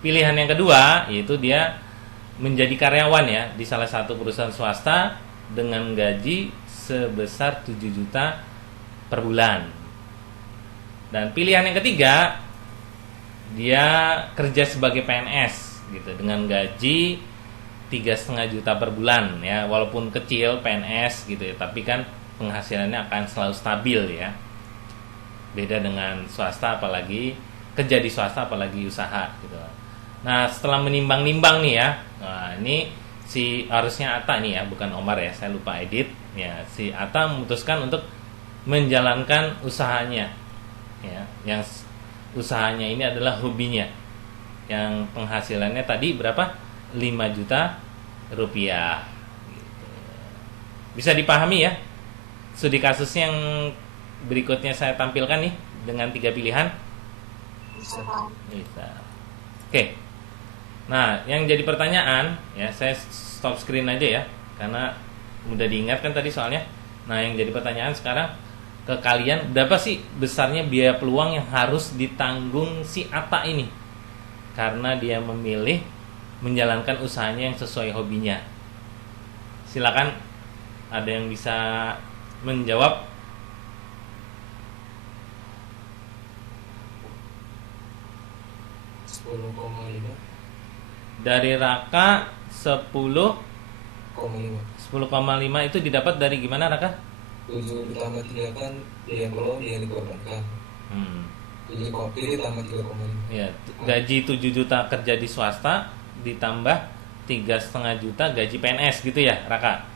Pilihan yang kedua yaitu dia menjadi karyawan ya di salah satu perusahaan swasta dengan gaji sebesar 7 juta per bulan. Dan pilihan yang ketiga, dia kerja sebagai PNS gitu dengan gaji 3,5 juta per bulan ya, walaupun kecil PNS gitu ya, tapi kan penghasilannya akan selalu stabil ya. Beda dengan swasta, apalagi kerja di swasta apalagi usaha gitu. Nah, setelah menimbang-nimbang nih ya. Nah, ini si harusnya Atta nih ya, bukan Omar ya. Saya lupa edit. Ya, si Atta memutuskan untuk menjalankan usahanya. Ya, yang usahanya ini adalah hobinya. Yang penghasilannya tadi berapa? 5 juta rupiah. Gitu. Bisa dipahami ya? Studi kasus yang berikutnya saya tampilkan nih dengan 3 pilihan. Bisa. Oke. Nah, yang jadi pertanyaan ya, saya stop screen aja ya, karena mudah diingat kan tadi soalnya. Nah, yang jadi pertanyaan sekarang ke kalian, berapa sih besarnya biaya peluang yang harus ditanggung si Atta ini karena dia memilih menjalankan usahanya yang sesuai hobinya? Silakan, ada yang bisa menjawab? Dari Raka 10,5 itu didapat dari gimana Raka? 7 ditambah 3 kan yang belum yang dikorbankan. 7 ditambah 3,5. Ya, gaji 7 juta kerja di swasta ditambah 3,5 juta gaji PNS gitu ya Raka?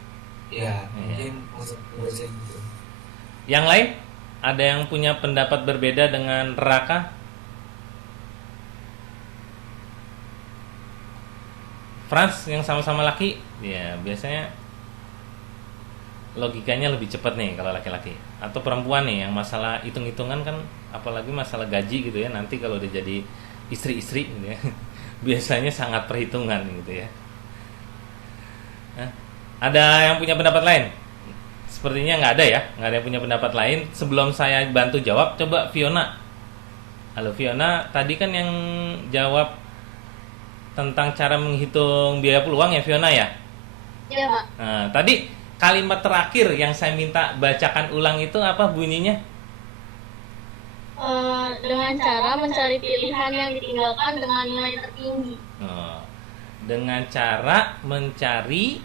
Ya, mungkin masuk gitu. Yang lain? Ada yang punya pendapat berbeda dengan Raka? Frans yang sama-sama laki, ya biasanya logikanya lebih cepat nih kalau laki-laki. Atau perempuan nih yang masalah hitung-hitungan kan, apalagi masalah gaji gitu ya, nanti kalau udah jadi istri-istri gitu ya, biasanya sangat perhitungan gitu ya. Nah, ada yang punya pendapat lain? Sepertinya nggak ada ya, nggak ada yang punya pendapat lain. Sebelum saya bantu jawab, coba Fiona. Halo Fiona, tadi kan yang jawab tentang cara menghitung biaya peluang ya Fiona ya? Iya Pak. Nah, tadi kalimat terakhir yang saya minta bacakan ulang itu apa bunyinya? Dengan cara mencari pilihan yang ditinggalkan dengan nilai tertinggi. Dengan cara mencari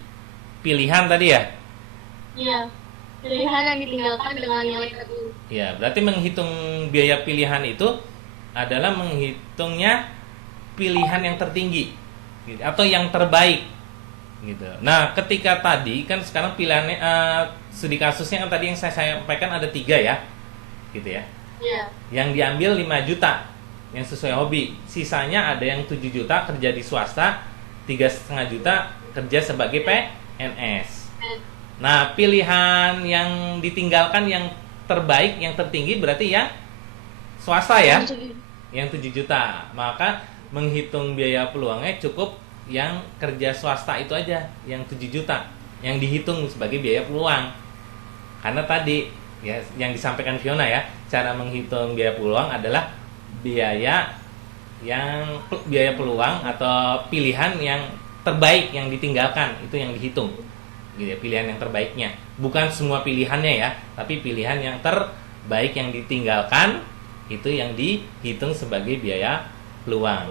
pilihan tadi ya? Iya, pilihan yang ditinggalkan dengan nilai tertinggi. Ya, berarti menghitung biaya pilihan itu adalah menghitungnya pilihan yang tertinggi gitu, atau yang terbaik gitu. Nah, ketika tadi kan sekarang pilihannya studi kasusnya kan tadi yang saya sampaikan ada 3 ya, gitu ya. Iya. Yang diambil 5 juta yang sesuai hobi, sisanya ada yang 7 juta kerja di swasta, 3,5 juta kerja sebagai PNS. Nah, pilihan yang ditinggalkan yang terbaik, yang tertinggi berarti ya swasta ya, yang 7 juta. Maka menghitung biaya peluangnya cukup yang kerja swasta itu aja, yang 7 juta yang dihitung sebagai biaya peluang. Karena tadi ya yang disampaikan Fiona ya, cara menghitung biaya peluang adalah biaya peluang atau pilihan yang terbaik yang ditinggalkan, itu yang dihitung. Gitu ya, pilihan yang terbaiknya. Bukan semua pilihannya ya, tapi pilihan yang terbaik yang ditinggalkan itu yang dihitung sebagai biaya peluang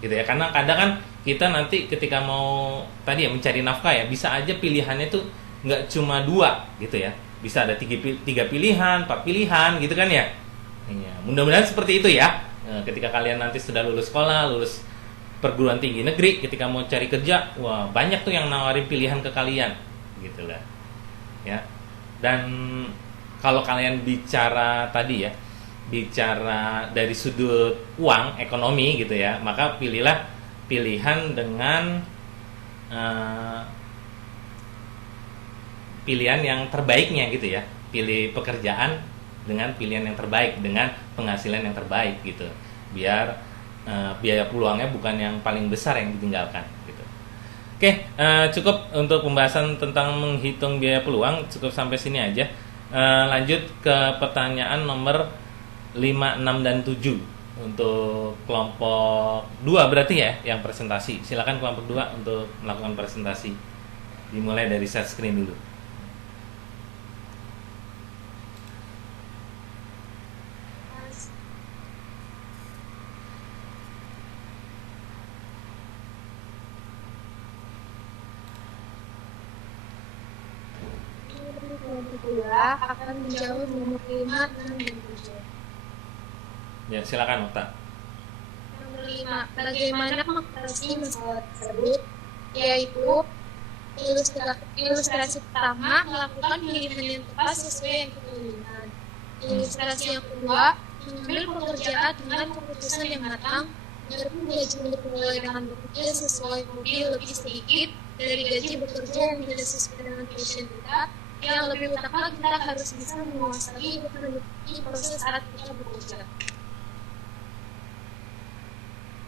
gitu ya. Karena kadang kan kita nanti ketika mau tadi ya mencari nafkah ya, bisa aja pilihannya tuh nggak cuma 2 gitu ya, bisa ada 3 pilihan, 4 pilihan gitu kan ya. Mudah-mudahan seperti itu ya. Ketika kalian nanti sudah lulus sekolah, lulus perguruan tinggi negeri, ketika mau cari kerja, wah banyak tuh yang nawarin pilihan ke kalian gitu lah ya. Dan kalau kalian bicara tadi ya, bicara dari sudut uang ekonomi gitu ya, maka pilihlah pilihan dengan pilihan yang terbaiknya gitu ya. Pilih pekerjaan dengan pilihan yang terbaik, dengan penghasilan yang terbaik gitu, biar biaya peluangnya bukan yang paling besar yang ditinggalkan gitu. Oke, cukup untuk pembahasan tentang menghitung biaya peluang, cukup sampai sini aja. Lanjut ke pertanyaan nomor 5, 6, dan 7 untuk kelompok 2 berarti ya yang presentasi. Silakan kelompok 2 untuk melakukan presentasi. Dimulai dari share screen dulu. Kelompok 2 akan menjawab nomor 5, 6, dan 7. Ya, silakan Okta. nomor 5. Bagaimana mengatasi masalah tersebut? Yaitu ilustrasi pertama, melakukan pilihan yang tepat sesuai yang kita inginkan. Ilustrasi yang kedua, mengambil pekerjaan dengan keputusan yang matang, walaupun gaji untuk mulai dengan bekerja sesuai hobi lebih sedikit dari gaji bekerja yang tidak sesuai dengan passion kita. Yang lebih utama, kita harus bisa menguasai dan menikmati proses saat kita bekerja.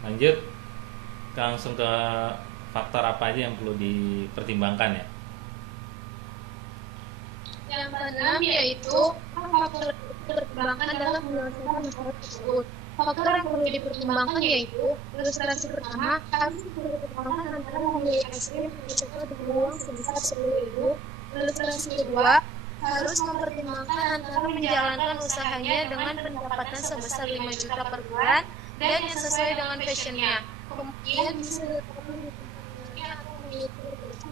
Lanjut, kita langsung ke faktor apa aja yang perlu dipertimbangkan ya. Yang keenam yaitu faktor dipertimbangkan dalam menyelesaikan masalah tersebut. Faktor yang perlu dipertimbangkan yaitu ilustrasi pertama, harus dipertimbangkan antara membeli es krim yang cepat dengan uang sebesar 10.000. Ilustrasi kedua, harus mempertimbangkan antara menjalankan usahanya dengan pendapatan sebesar 5 juta per bulan dan yang sesuai dengan passionnya. Kemudian bisa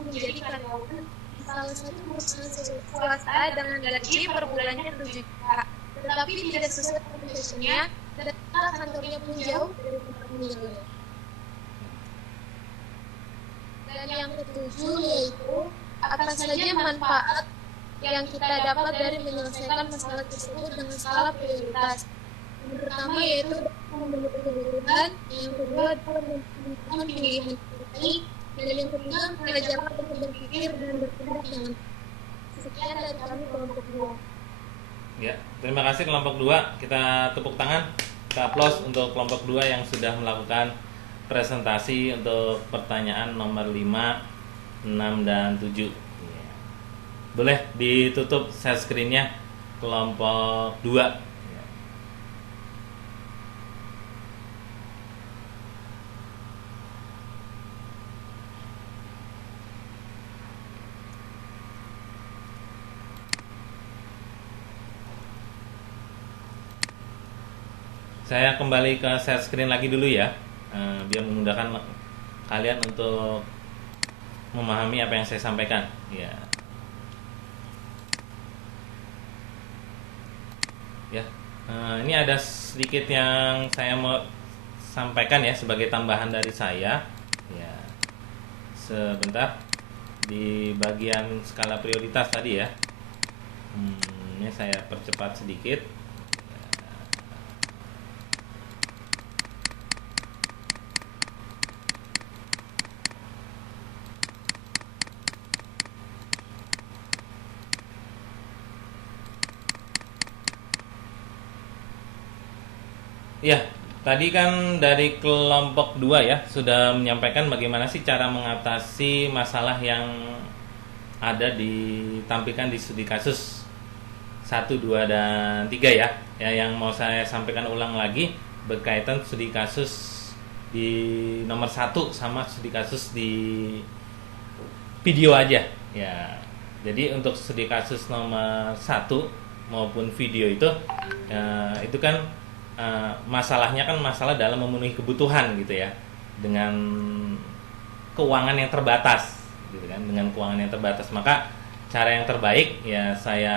menjadi karyawan di salah satu perusahaan swasta dengan gaji per bulannya 7 juta, tetapi tidak sesuai dengan passionnya dan kantornya pun jauh dari tempat tinggalnya. Dan yang ketujuh yaitu apa saja manfaat yang kita dapat dari menyelesaikan masalah tersebut dengan skala prioritas. Yang pertama yaitu memenuhi kebutuhan, yang kedua adalah menentukan pilihan terbaik, dan yang ketiga mengajarkan untuk berpikir dan bertindak dengan. Sekian dari kami kelompok 2. Ya, terima kasih kelompok 2. Kita tepuk tangan, kita aplaus untuk kelompok 2 yang sudah melakukan presentasi untuk pertanyaan nomor 5, 6, dan 7. Boleh ditutup share screen-nya kelompok 2. Saya kembali ke share screen lagi dulu ya, biar memudahkan kalian untuk memahami apa yang saya sampaikan. Ya, ini ada sedikit yang saya mau sampaikan ya sebagai tambahan dari saya. Ya, sebentar di bagian skala prioritas tadi ya. Ini saya percepat sedikit. Ya, tadi kan dari kelompok 2 ya sudah menyampaikan bagaimana sih cara mengatasi masalah yang ada ditampilkan di studi kasus 1, 2, dan 3 ya. Yang mau saya sampaikan ulang lagi berkaitan studi kasus di nomor 1 sama studi kasus di video aja ya. Jadi untuk studi kasus nomor 1 maupun video itu kan masalahnya kan masalah dalam memenuhi kebutuhan gitu ya, dengan keuangan yang terbatas gitu kan, dengan keuangan yang terbatas. Maka cara yang terbaik ya saya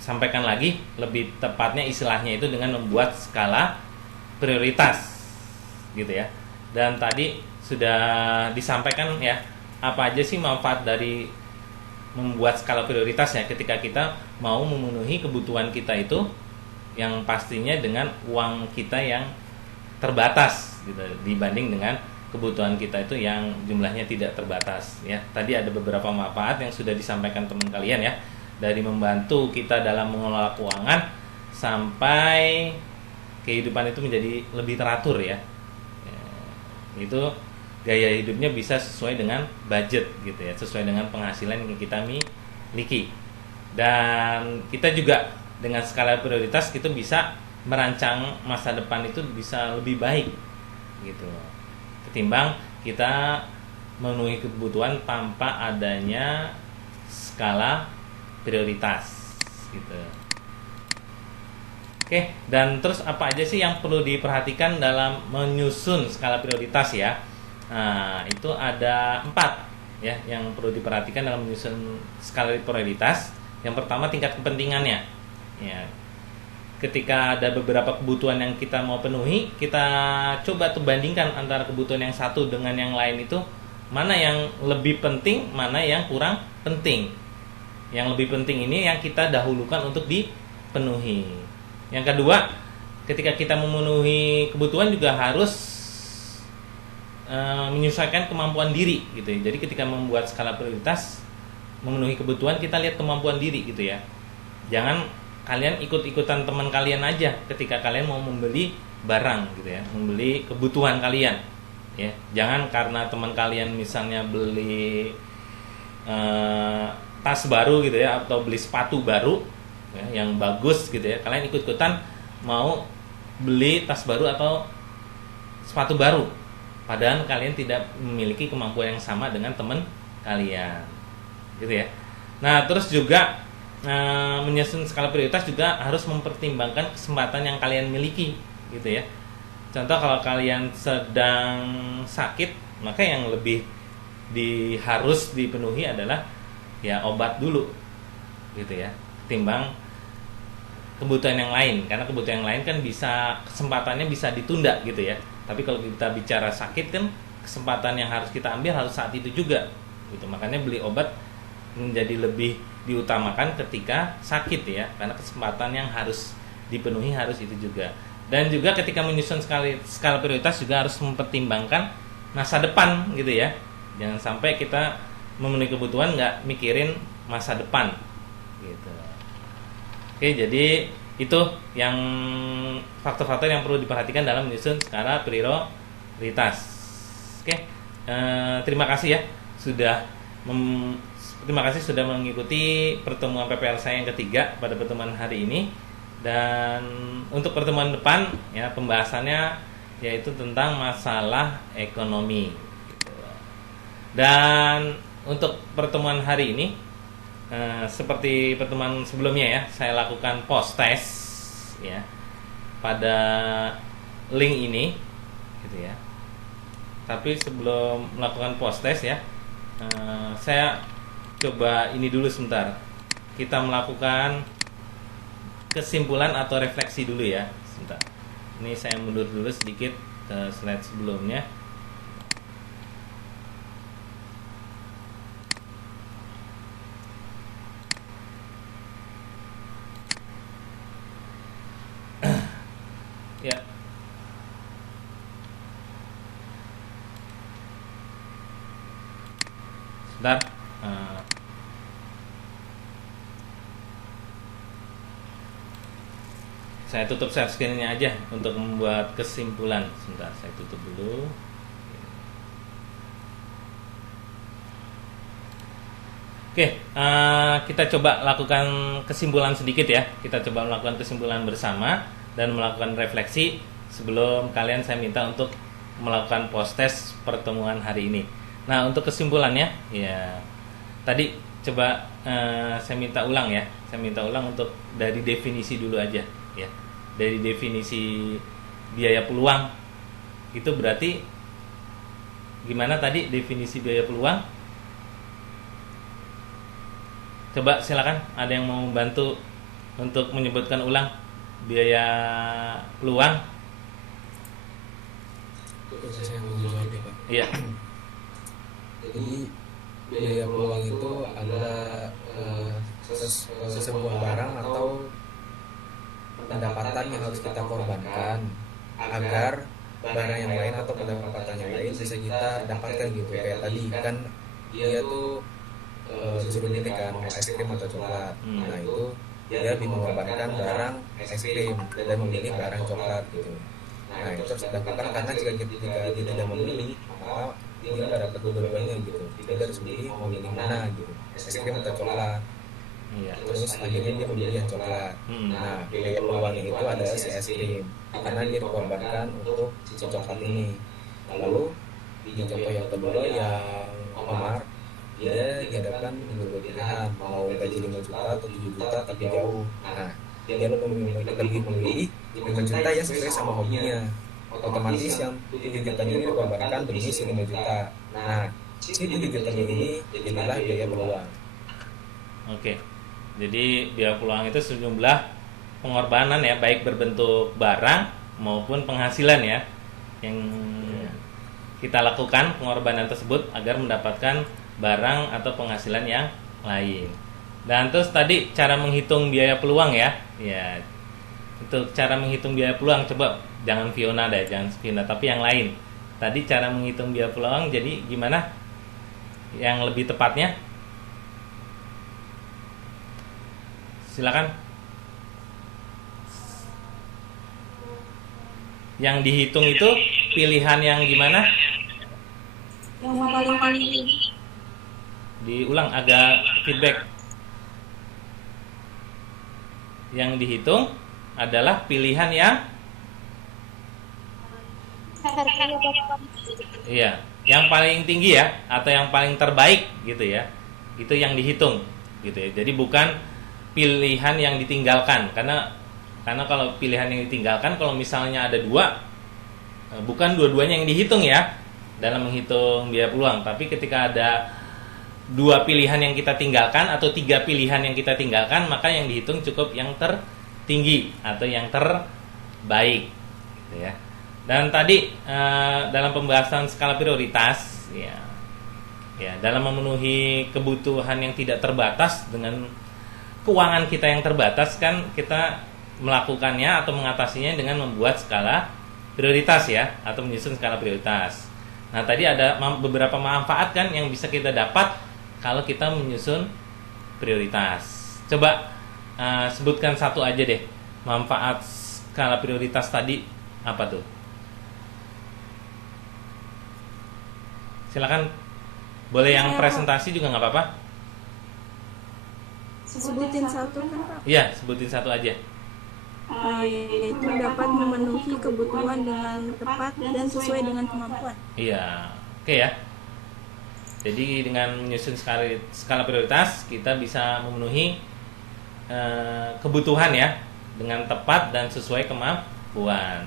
sampaikan lagi, lebih tepatnya istilahnya itu dengan membuat skala prioritas gitu ya. Dan tadi sudah disampaikan ya apa aja sih manfaat dari membuat skala prioritas ya, ketika kita mau memenuhi kebutuhan kita itu yang pastinya dengan uang kita yang terbatas gitu, dibanding dengan kebutuhan kita itu yang jumlahnya tidak terbatas ya. Tadi ada beberapa manfaat yang sudah disampaikan teman kalian ya, dari membantu kita dalam mengelola keuangan sampai kehidupan itu menjadi lebih teratur ya. Itu gaya hidupnya bisa sesuai dengan budget gitu ya, sesuai dengan penghasilan yang kita miliki. Dan kita juga dengan skala prioritas kita bisa merancang masa depan itu bisa lebih baik gitu, ketimbang kita memenuhi kebutuhan tanpa adanya skala prioritas gitu. Oke, dan terus apa aja sih yang perlu diperhatikan dalam menyusun skala prioritas ya? Nah, itu ada 4 ya yang perlu diperhatikan dalam menyusun skala prioritas. Yang pertama tingkat kepentingannya. Ya. ketika ada beberapa kebutuhan yang kita mau penuhi, kita coba tuh bandingkan antara kebutuhan yang satu dengan yang lain itu mana yang lebih penting, mana yang kurang penting. Yang lebih penting ini yang kita dahulukan untuk dipenuhi. Yang kedua, ketika kita memenuhi kebutuhan juga harus menyesuaikan kemampuan diri gitu ya. Jadi ketika membuat skala prioritas memenuhi kebutuhan, kita lihat kemampuan diri gitu ya. Jangan kalian ikut-ikutan teman kalian aja ketika kalian mau membeli barang gitu ya, membeli kebutuhan kalian ya. Jangan karena teman kalian misalnya beli tas baru gitu ya, atau beli sepatu baru ya, yang bagus gitu ya, kalian ikut-ikutan mau beli tas baru atau sepatu baru, padahal kalian tidak memiliki kemampuan yang sama dengan teman kalian gitu ya. Nah terus juga menyusun skala prioritas juga harus mempertimbangkan kesempatan yang kalian miliki gitu ya. Contoh kalau kalian sedang sakit, maka yang lebih harus dipenuhi adalah ya obat dulu gitu ya, ketimbang kebutuhan yang lain, karena kebutuhan yang lain kan bisa, kesempatannya bisa ditunda gitu ya. Tapi kalau kita bicara sakit kan kesempatan yang harus kita ambil harus saat itu juga gitu. Makanya beli obat menjadi lebih diutamakan ketika sakit ya, karena kesempatan yang harus dipenuhi harus itu juga. Dan juga ketika menyusun skala prioritas juga harus mempertimbangkan masa depan gitu ya. Jangan sampai kita memenuhi kebutuhan nggak mikirin masa depan gitu. Oke, jadi itu yang faktor-faktor yang perlu diperhatikan dalam menyusun skala prioritas. Oke, terima kasih ya terima kasih sudah mengikuti pertemuan PPL saya yang ketiga pada pertemuan hari ini. Dan untuk pertemuan depan ya, pembahasannya yaitu tentang masalah ekonomi. Dan untuk pertemuan hari ini seperti pertemuan sebelumnya ya, saya lakukan post test ya pada link ini gitu ya. Tapi sebelum melakukan post test ya, saya coba ini dulu sebentar. Kita melakukan kesimpulan atau refleksi dulu ya. Sebentar. Ini saya mundur dulu sedikit ke slide sebelumnya. Ya. Sebentar. Saya tutup share screen-nya aja untuk membuat kesimpulan. Sebentar, saya tutup dulu. Oke, kita coba lakukan kesimpulan sedikit ya. Kita coba melakukan kesimpulan bersama dan melakukan refleksi sebelum kalian saya minta untuk melakukan post test pertemuan hari ini. Nah, untuk kesimpulannya ya tadi coba saya minta ulang ya. Saya minta ulang untuk dari definisi dulu aja ya. Dari definisi biaya peluang itu berarti gimana tadi definisi biaya peluang? Coba silakan, ada yang mau bantu untuk menyebutkan ulang biaya peluang? Saya mau jawab ya Pak. Iya. Jadi biaya peluang itu adalah sebuah barang atau pendapatan yang harus kita korbankan agar barang yang lain atau pendapatan yang lain bisa kita dapatkan gitu. Kayak tadi kan dia tuh disuruh milih kan mau es krim atau coklat. Nah itu dia lebih mengorbankan barang es krim dan memilih barang coklat gitu. Nah itu harus dilakukan karena jika dia tidak memilih maka dia nggak dapat dua-duanya gitu. Dia harus memilih mana gitu, es krim atau coklat. Terus akhirnya dia memilih yang coklat. Nah biaya peluangnya itu adalah si es krim karena dia dikorbankan untuk si coklat ini. Lalu di contoh yang kedua yang Omar, dia dihadapkan dengan pilihan mau gaji 5 juta atau 7 juta tapi jauh. Nah dia lebih memilih 5 juta ya sesuai sama hobinya. Otomatis yang 7 jutanya ini dikorbankan demi si 5 juta. Nah si 7 jutanya ini jadilah biaya peluang. Oke. Jadi biaya peluang itu sejumlah pengorbanan ya, baik berbentuk barang maupun penghasilan ya, yang kita lakukan pengorbanan tersebut agar mendapatkan barang atau penghasilan yang lain. Dan terus tadi cara menghitung biaya peluang ya. Ya. Untuk cara menghitung biaya peluang, coba jangan Fiona deh, jangan Fiona, tapi yang lain. Tadi cara menghitung biaya peluang, jadi gimana? Yang lebih tepatnya? Silakan. Yang dihitung itu pilihan yang gimana? Yang paling tinggi. Diulang agak feedback. Yang dihitung adalah pilihan yang iya, yang paling tinggi ya, atau yang paling terbaik gitu ya. Itu yang dihitung gitu ya. Jadi bukan pilihan yang ditinggalkan, karena kalau pilihan yang ditinggalkan, kalau misalnya ada dua, bukan dua-duanya yang dihitung ya dalam menghitung biaya peluang, tapi ketika ada dua pilihan yang kita tinggalkan atau tiga pilihan yang kita tinggalkan, maka yang dihitung cukup yang tertinggi atau yang terbaik gitu ya. Dan tadi dalam pembahasan skala prioritas ya dalam memenuhi kebutuhan yang tidak terbatas dengan keuangan kita yang terbatas, kan kita melakukannya atau mengatasinya dengan membuat skala prioritas ya, atau menyusun skala prioritas. Nah, tadi ada beberapa manfaat kan yang bisa kita dapat kalau kita menyusun prioritas. Coba sebutkan satu aja deh, manfaat skala prioritas tadi apa tuh? Silakan, boleh yang presentasi juga nggak apa-apa. Sebutin satu kan Pak? Iya, sebutin satu aja. Yaitu dapat memenuhi kebutuhan dengan tepat dan sesuai dengan kemampuan. Iya, oke ya. Jadi dengan menyusun skala prioritas, kita bisa memenuhi kebutuhan ya dengan tepat dan sesuai kemampuan.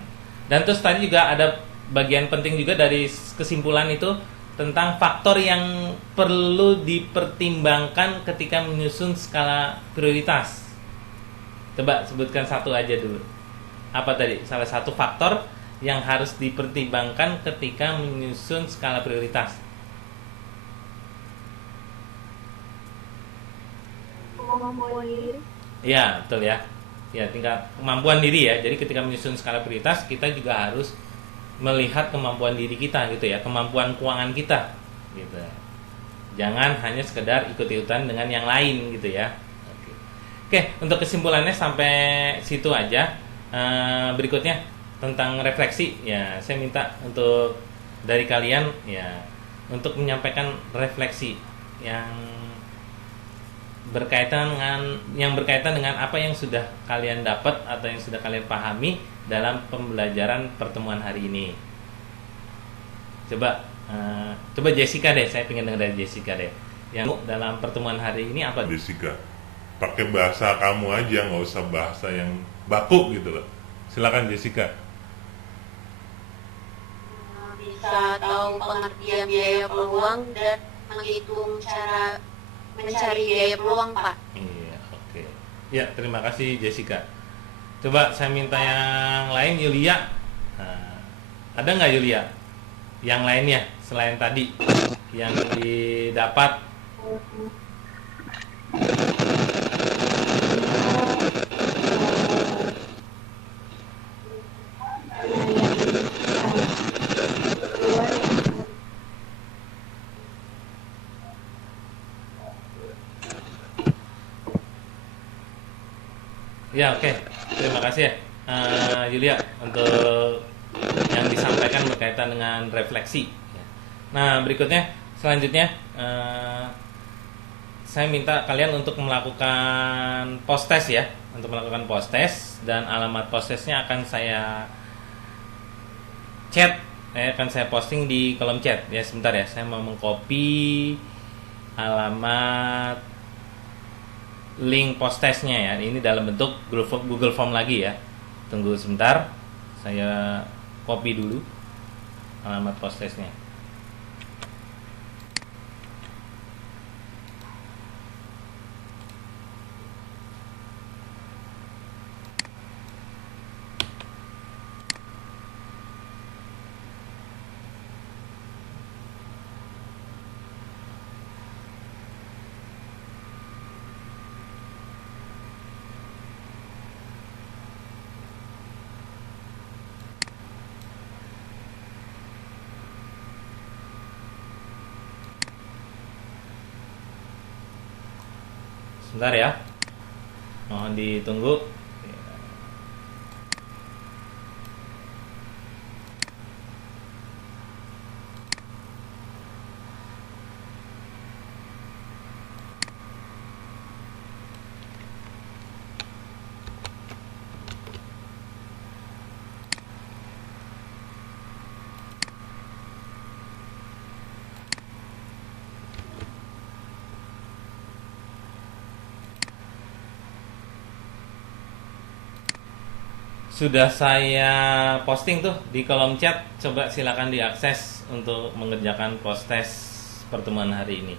Dan terus tadi juga ada bagian penting juga dari kesimpulan itu tentang faktor yang perlu dipertimbangkan ketika menyusun skala prioritas. Coba sebutkan satu aja dulu. Apa tadi? Salah satu faktor yang harus dipertimbangkan ketika menyusun skala prioritas. Kemampuan diri. Ya, betul ya. Ya, tingkat kemampuan diri ya. Jadi ketika menyusun skala prioritas, kita juga harus melihat kemampuan diri kita gitu ya, kemampuan keuangan kita gitu. Jangan hanya sekedar ikut-ikutan dengan yang lain gitu ya. Oke, untuk kesimpulannya sampai situ aja. Berikutnya tentang refleksi ya, saya minta untuk dari kalian ya untuk menyampaikan refleksi yang berkaitan dengan apa yang sudah kalian dapat atau yang sudah kalian pahami dalam pembelajaran pertemuan hari ini. Coba Jessica deh, saya pengen dengar dari Jessica deh. Yang dalam pertemuan hari ini apa? Jessica, pakai bahasa kamu aja, nggak usah bahasa yang baku gitu loh. Silakan Jessica. Bisa tahu pengertian biaya peluang dan menghitung cara mencari biaya peluang, Pak. Iya, oke. Ya, terima kasih Jessica. Coba saya minta yang lain, Yulia. Nah, ada nggak Yulia? Yang lainnya selain tadi yang didapat? Ya, oke. Terima kasih ya Yulia untuk yang disampaikan berkaitan dengan refleksi. Nah, berikutnya selanjutnya saya minta kalian untuk melakukan post test ya, untuk melakukan post test, dan alamat post testnya akan saya akan saya posting di kolom chat ya. Sebentar ya, saya mau mengcopy alamat link post testnya ya. Ini dalam bentuk Google Form lagi ya. Tunggu sebentar, saya copy dulu alamat post testnya. Sebentar ya, mohon ditunggu. Sudah saya posting tuh di kolom chat, coba silakan diakses untuk mengerjakan post-test pertemuan hari ini.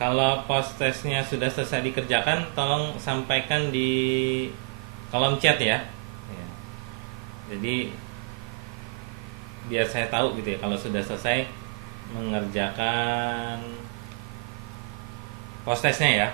Kalau post testnya sudah selesai dikerjakan, tolong sampaikan di kolom chat ya. Ya. Jadi biar saya tahu gitu ya kalau sudah selesai mengerjakan post testnya ya.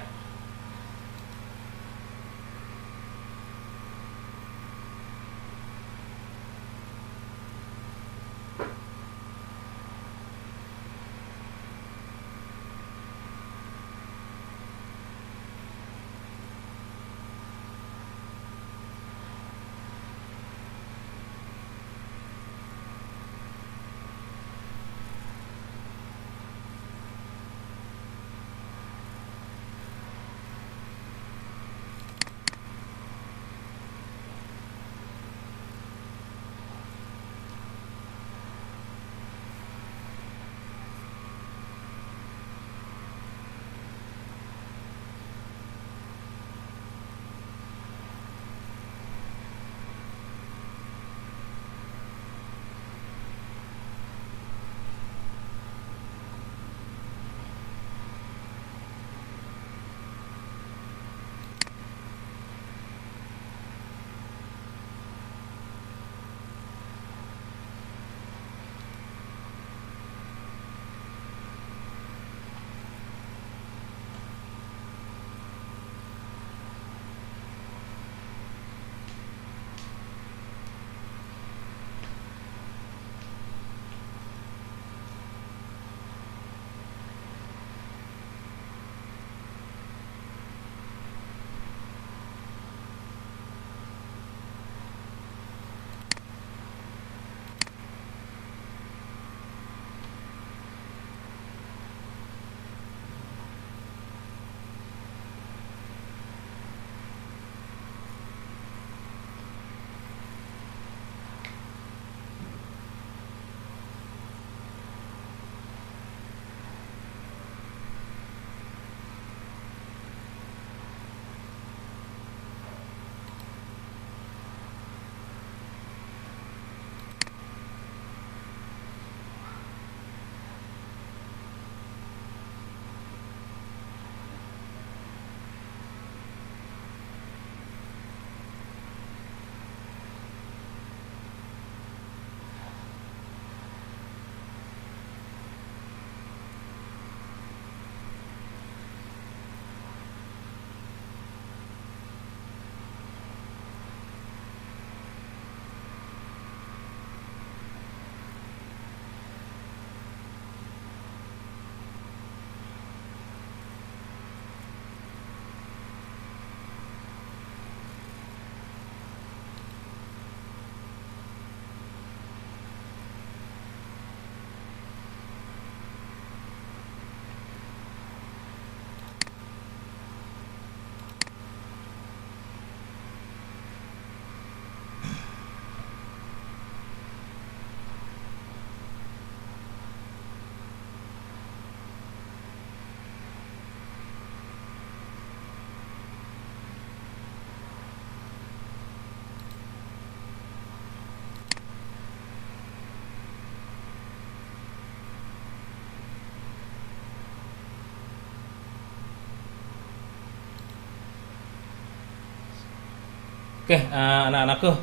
Oke, anak-anakku,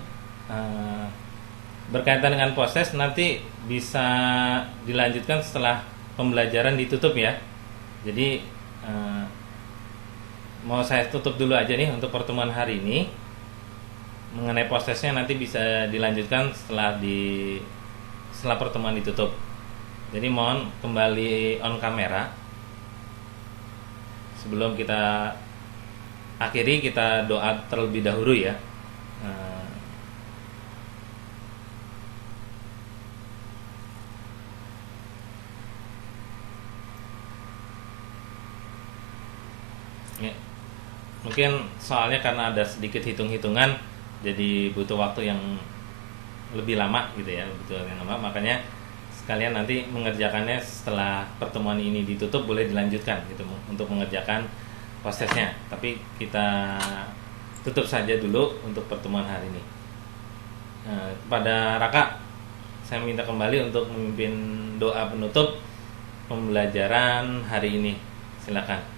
berkaitan dengan proses nanti bisa dilanjutkan setelah pembelajaran ditutup ya. Jadi mau saya tutup dulu aja nih untuk pertemuan hari ini. Mengenai prosesnya nanti bisa dilanjutkan setelah pertemuan ditutup. Jadi mohon kembali on kamera. Sebelum kita akhiri, kita doa terlebih dahulu ya. Mungkin soalnya karena ada sedikit hitung-hitungan, jadi butuh waktu yang lebih lama gitu ya, makanya sekalian nanti mengerjakannya setelah pertemuan ini ditutup, boleh dilanjutkan gitu untuk mengerjakan prosesnya. Tapi kita tutup saja dulu untuk pertemuan hari ini. Pada Raka, saya minta kembali untuk memimpin doa penutup pembelajaran hari ini. Silakan.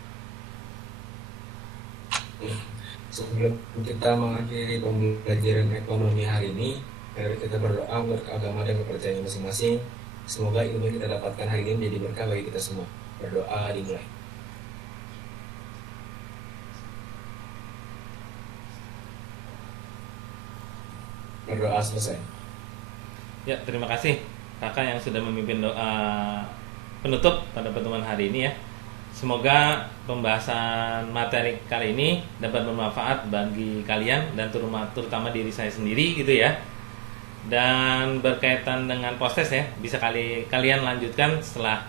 Sebelum kita mengakhiri pembelajaran ekonomi hari ini, mari kita berdoa menurut agama dan kepercayaan masing-masing. Semoga ilmu yang kita dapatkan hari ini menjadi berkah bagi kita semua. Berdoa dimulai. Berdoa selesai. Ya, terima kasih Kakak yang sudah memimpin doa penutup pada pertemuan hari ini ya. Semoga pembahasan materi kali ini dapat bermanfaat bagi kalian dan terutama diri saya sendiri gitu ya. Dan berkaitan dengan proses ya, bisa kalian lanjutkan setelah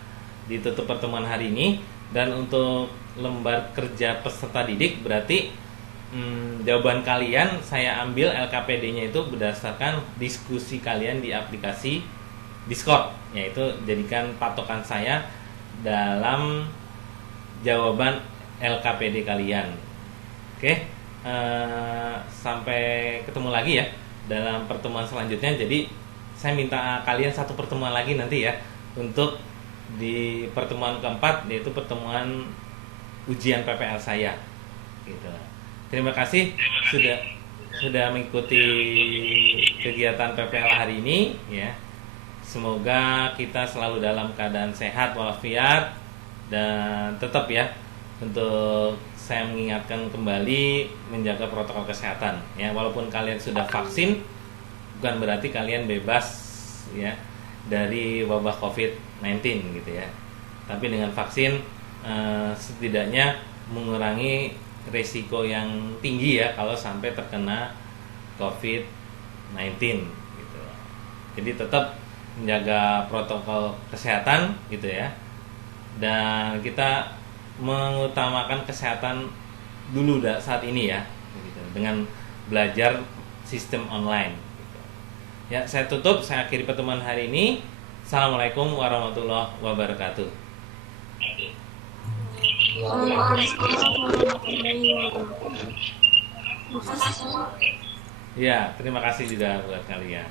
ditutup pertemuan hari ini. Dan untuk lembar kerja peserta didik, berarti jawaban kalian saya ambil LKPD-nya itu berdasarkan diskusi kalian di aplikasi Discord, yaitu jadikan patokan saya dalam jawaban LKPD kalian. Oke, sampai ketemu lagi ya dalam pertemuan selanjutnya. Jadi saya minta kalian satu pertemuan lagi nanti ya, untuk di pertemuan keempat, yaitu pertemuan ujian PPL saya gitu. Terima kasih sudah mengikuti kegiatan PPL hari ini ya. Semoga kita selalu dalam keadaan sehat walafiat. Dan tetap ya, untuk saya mengingatkan kembali menjaga protokol kesehatan ya. Walaupun kalian sudah vaksin, bukan berarti kalian bebas ya dari wabah COVID-19 gitu ya. Tapi dengan vaksin setidaknya mengurangi resiko yang tinggi ya kalau sampai terkena COVID-19 gitu. Jadi tetap menjaga protokol kesehatan gitu ya. Dan kita mengutamakan kesehatan dulu saat ini ya gitu, dengan belajar sistem online gitu. Ya, saya tutup, saya akhiri pertemuan hari ini. Assalamualaikum warahmatullahi wabarakatuh. Ya, terima kasih juga buat kalian.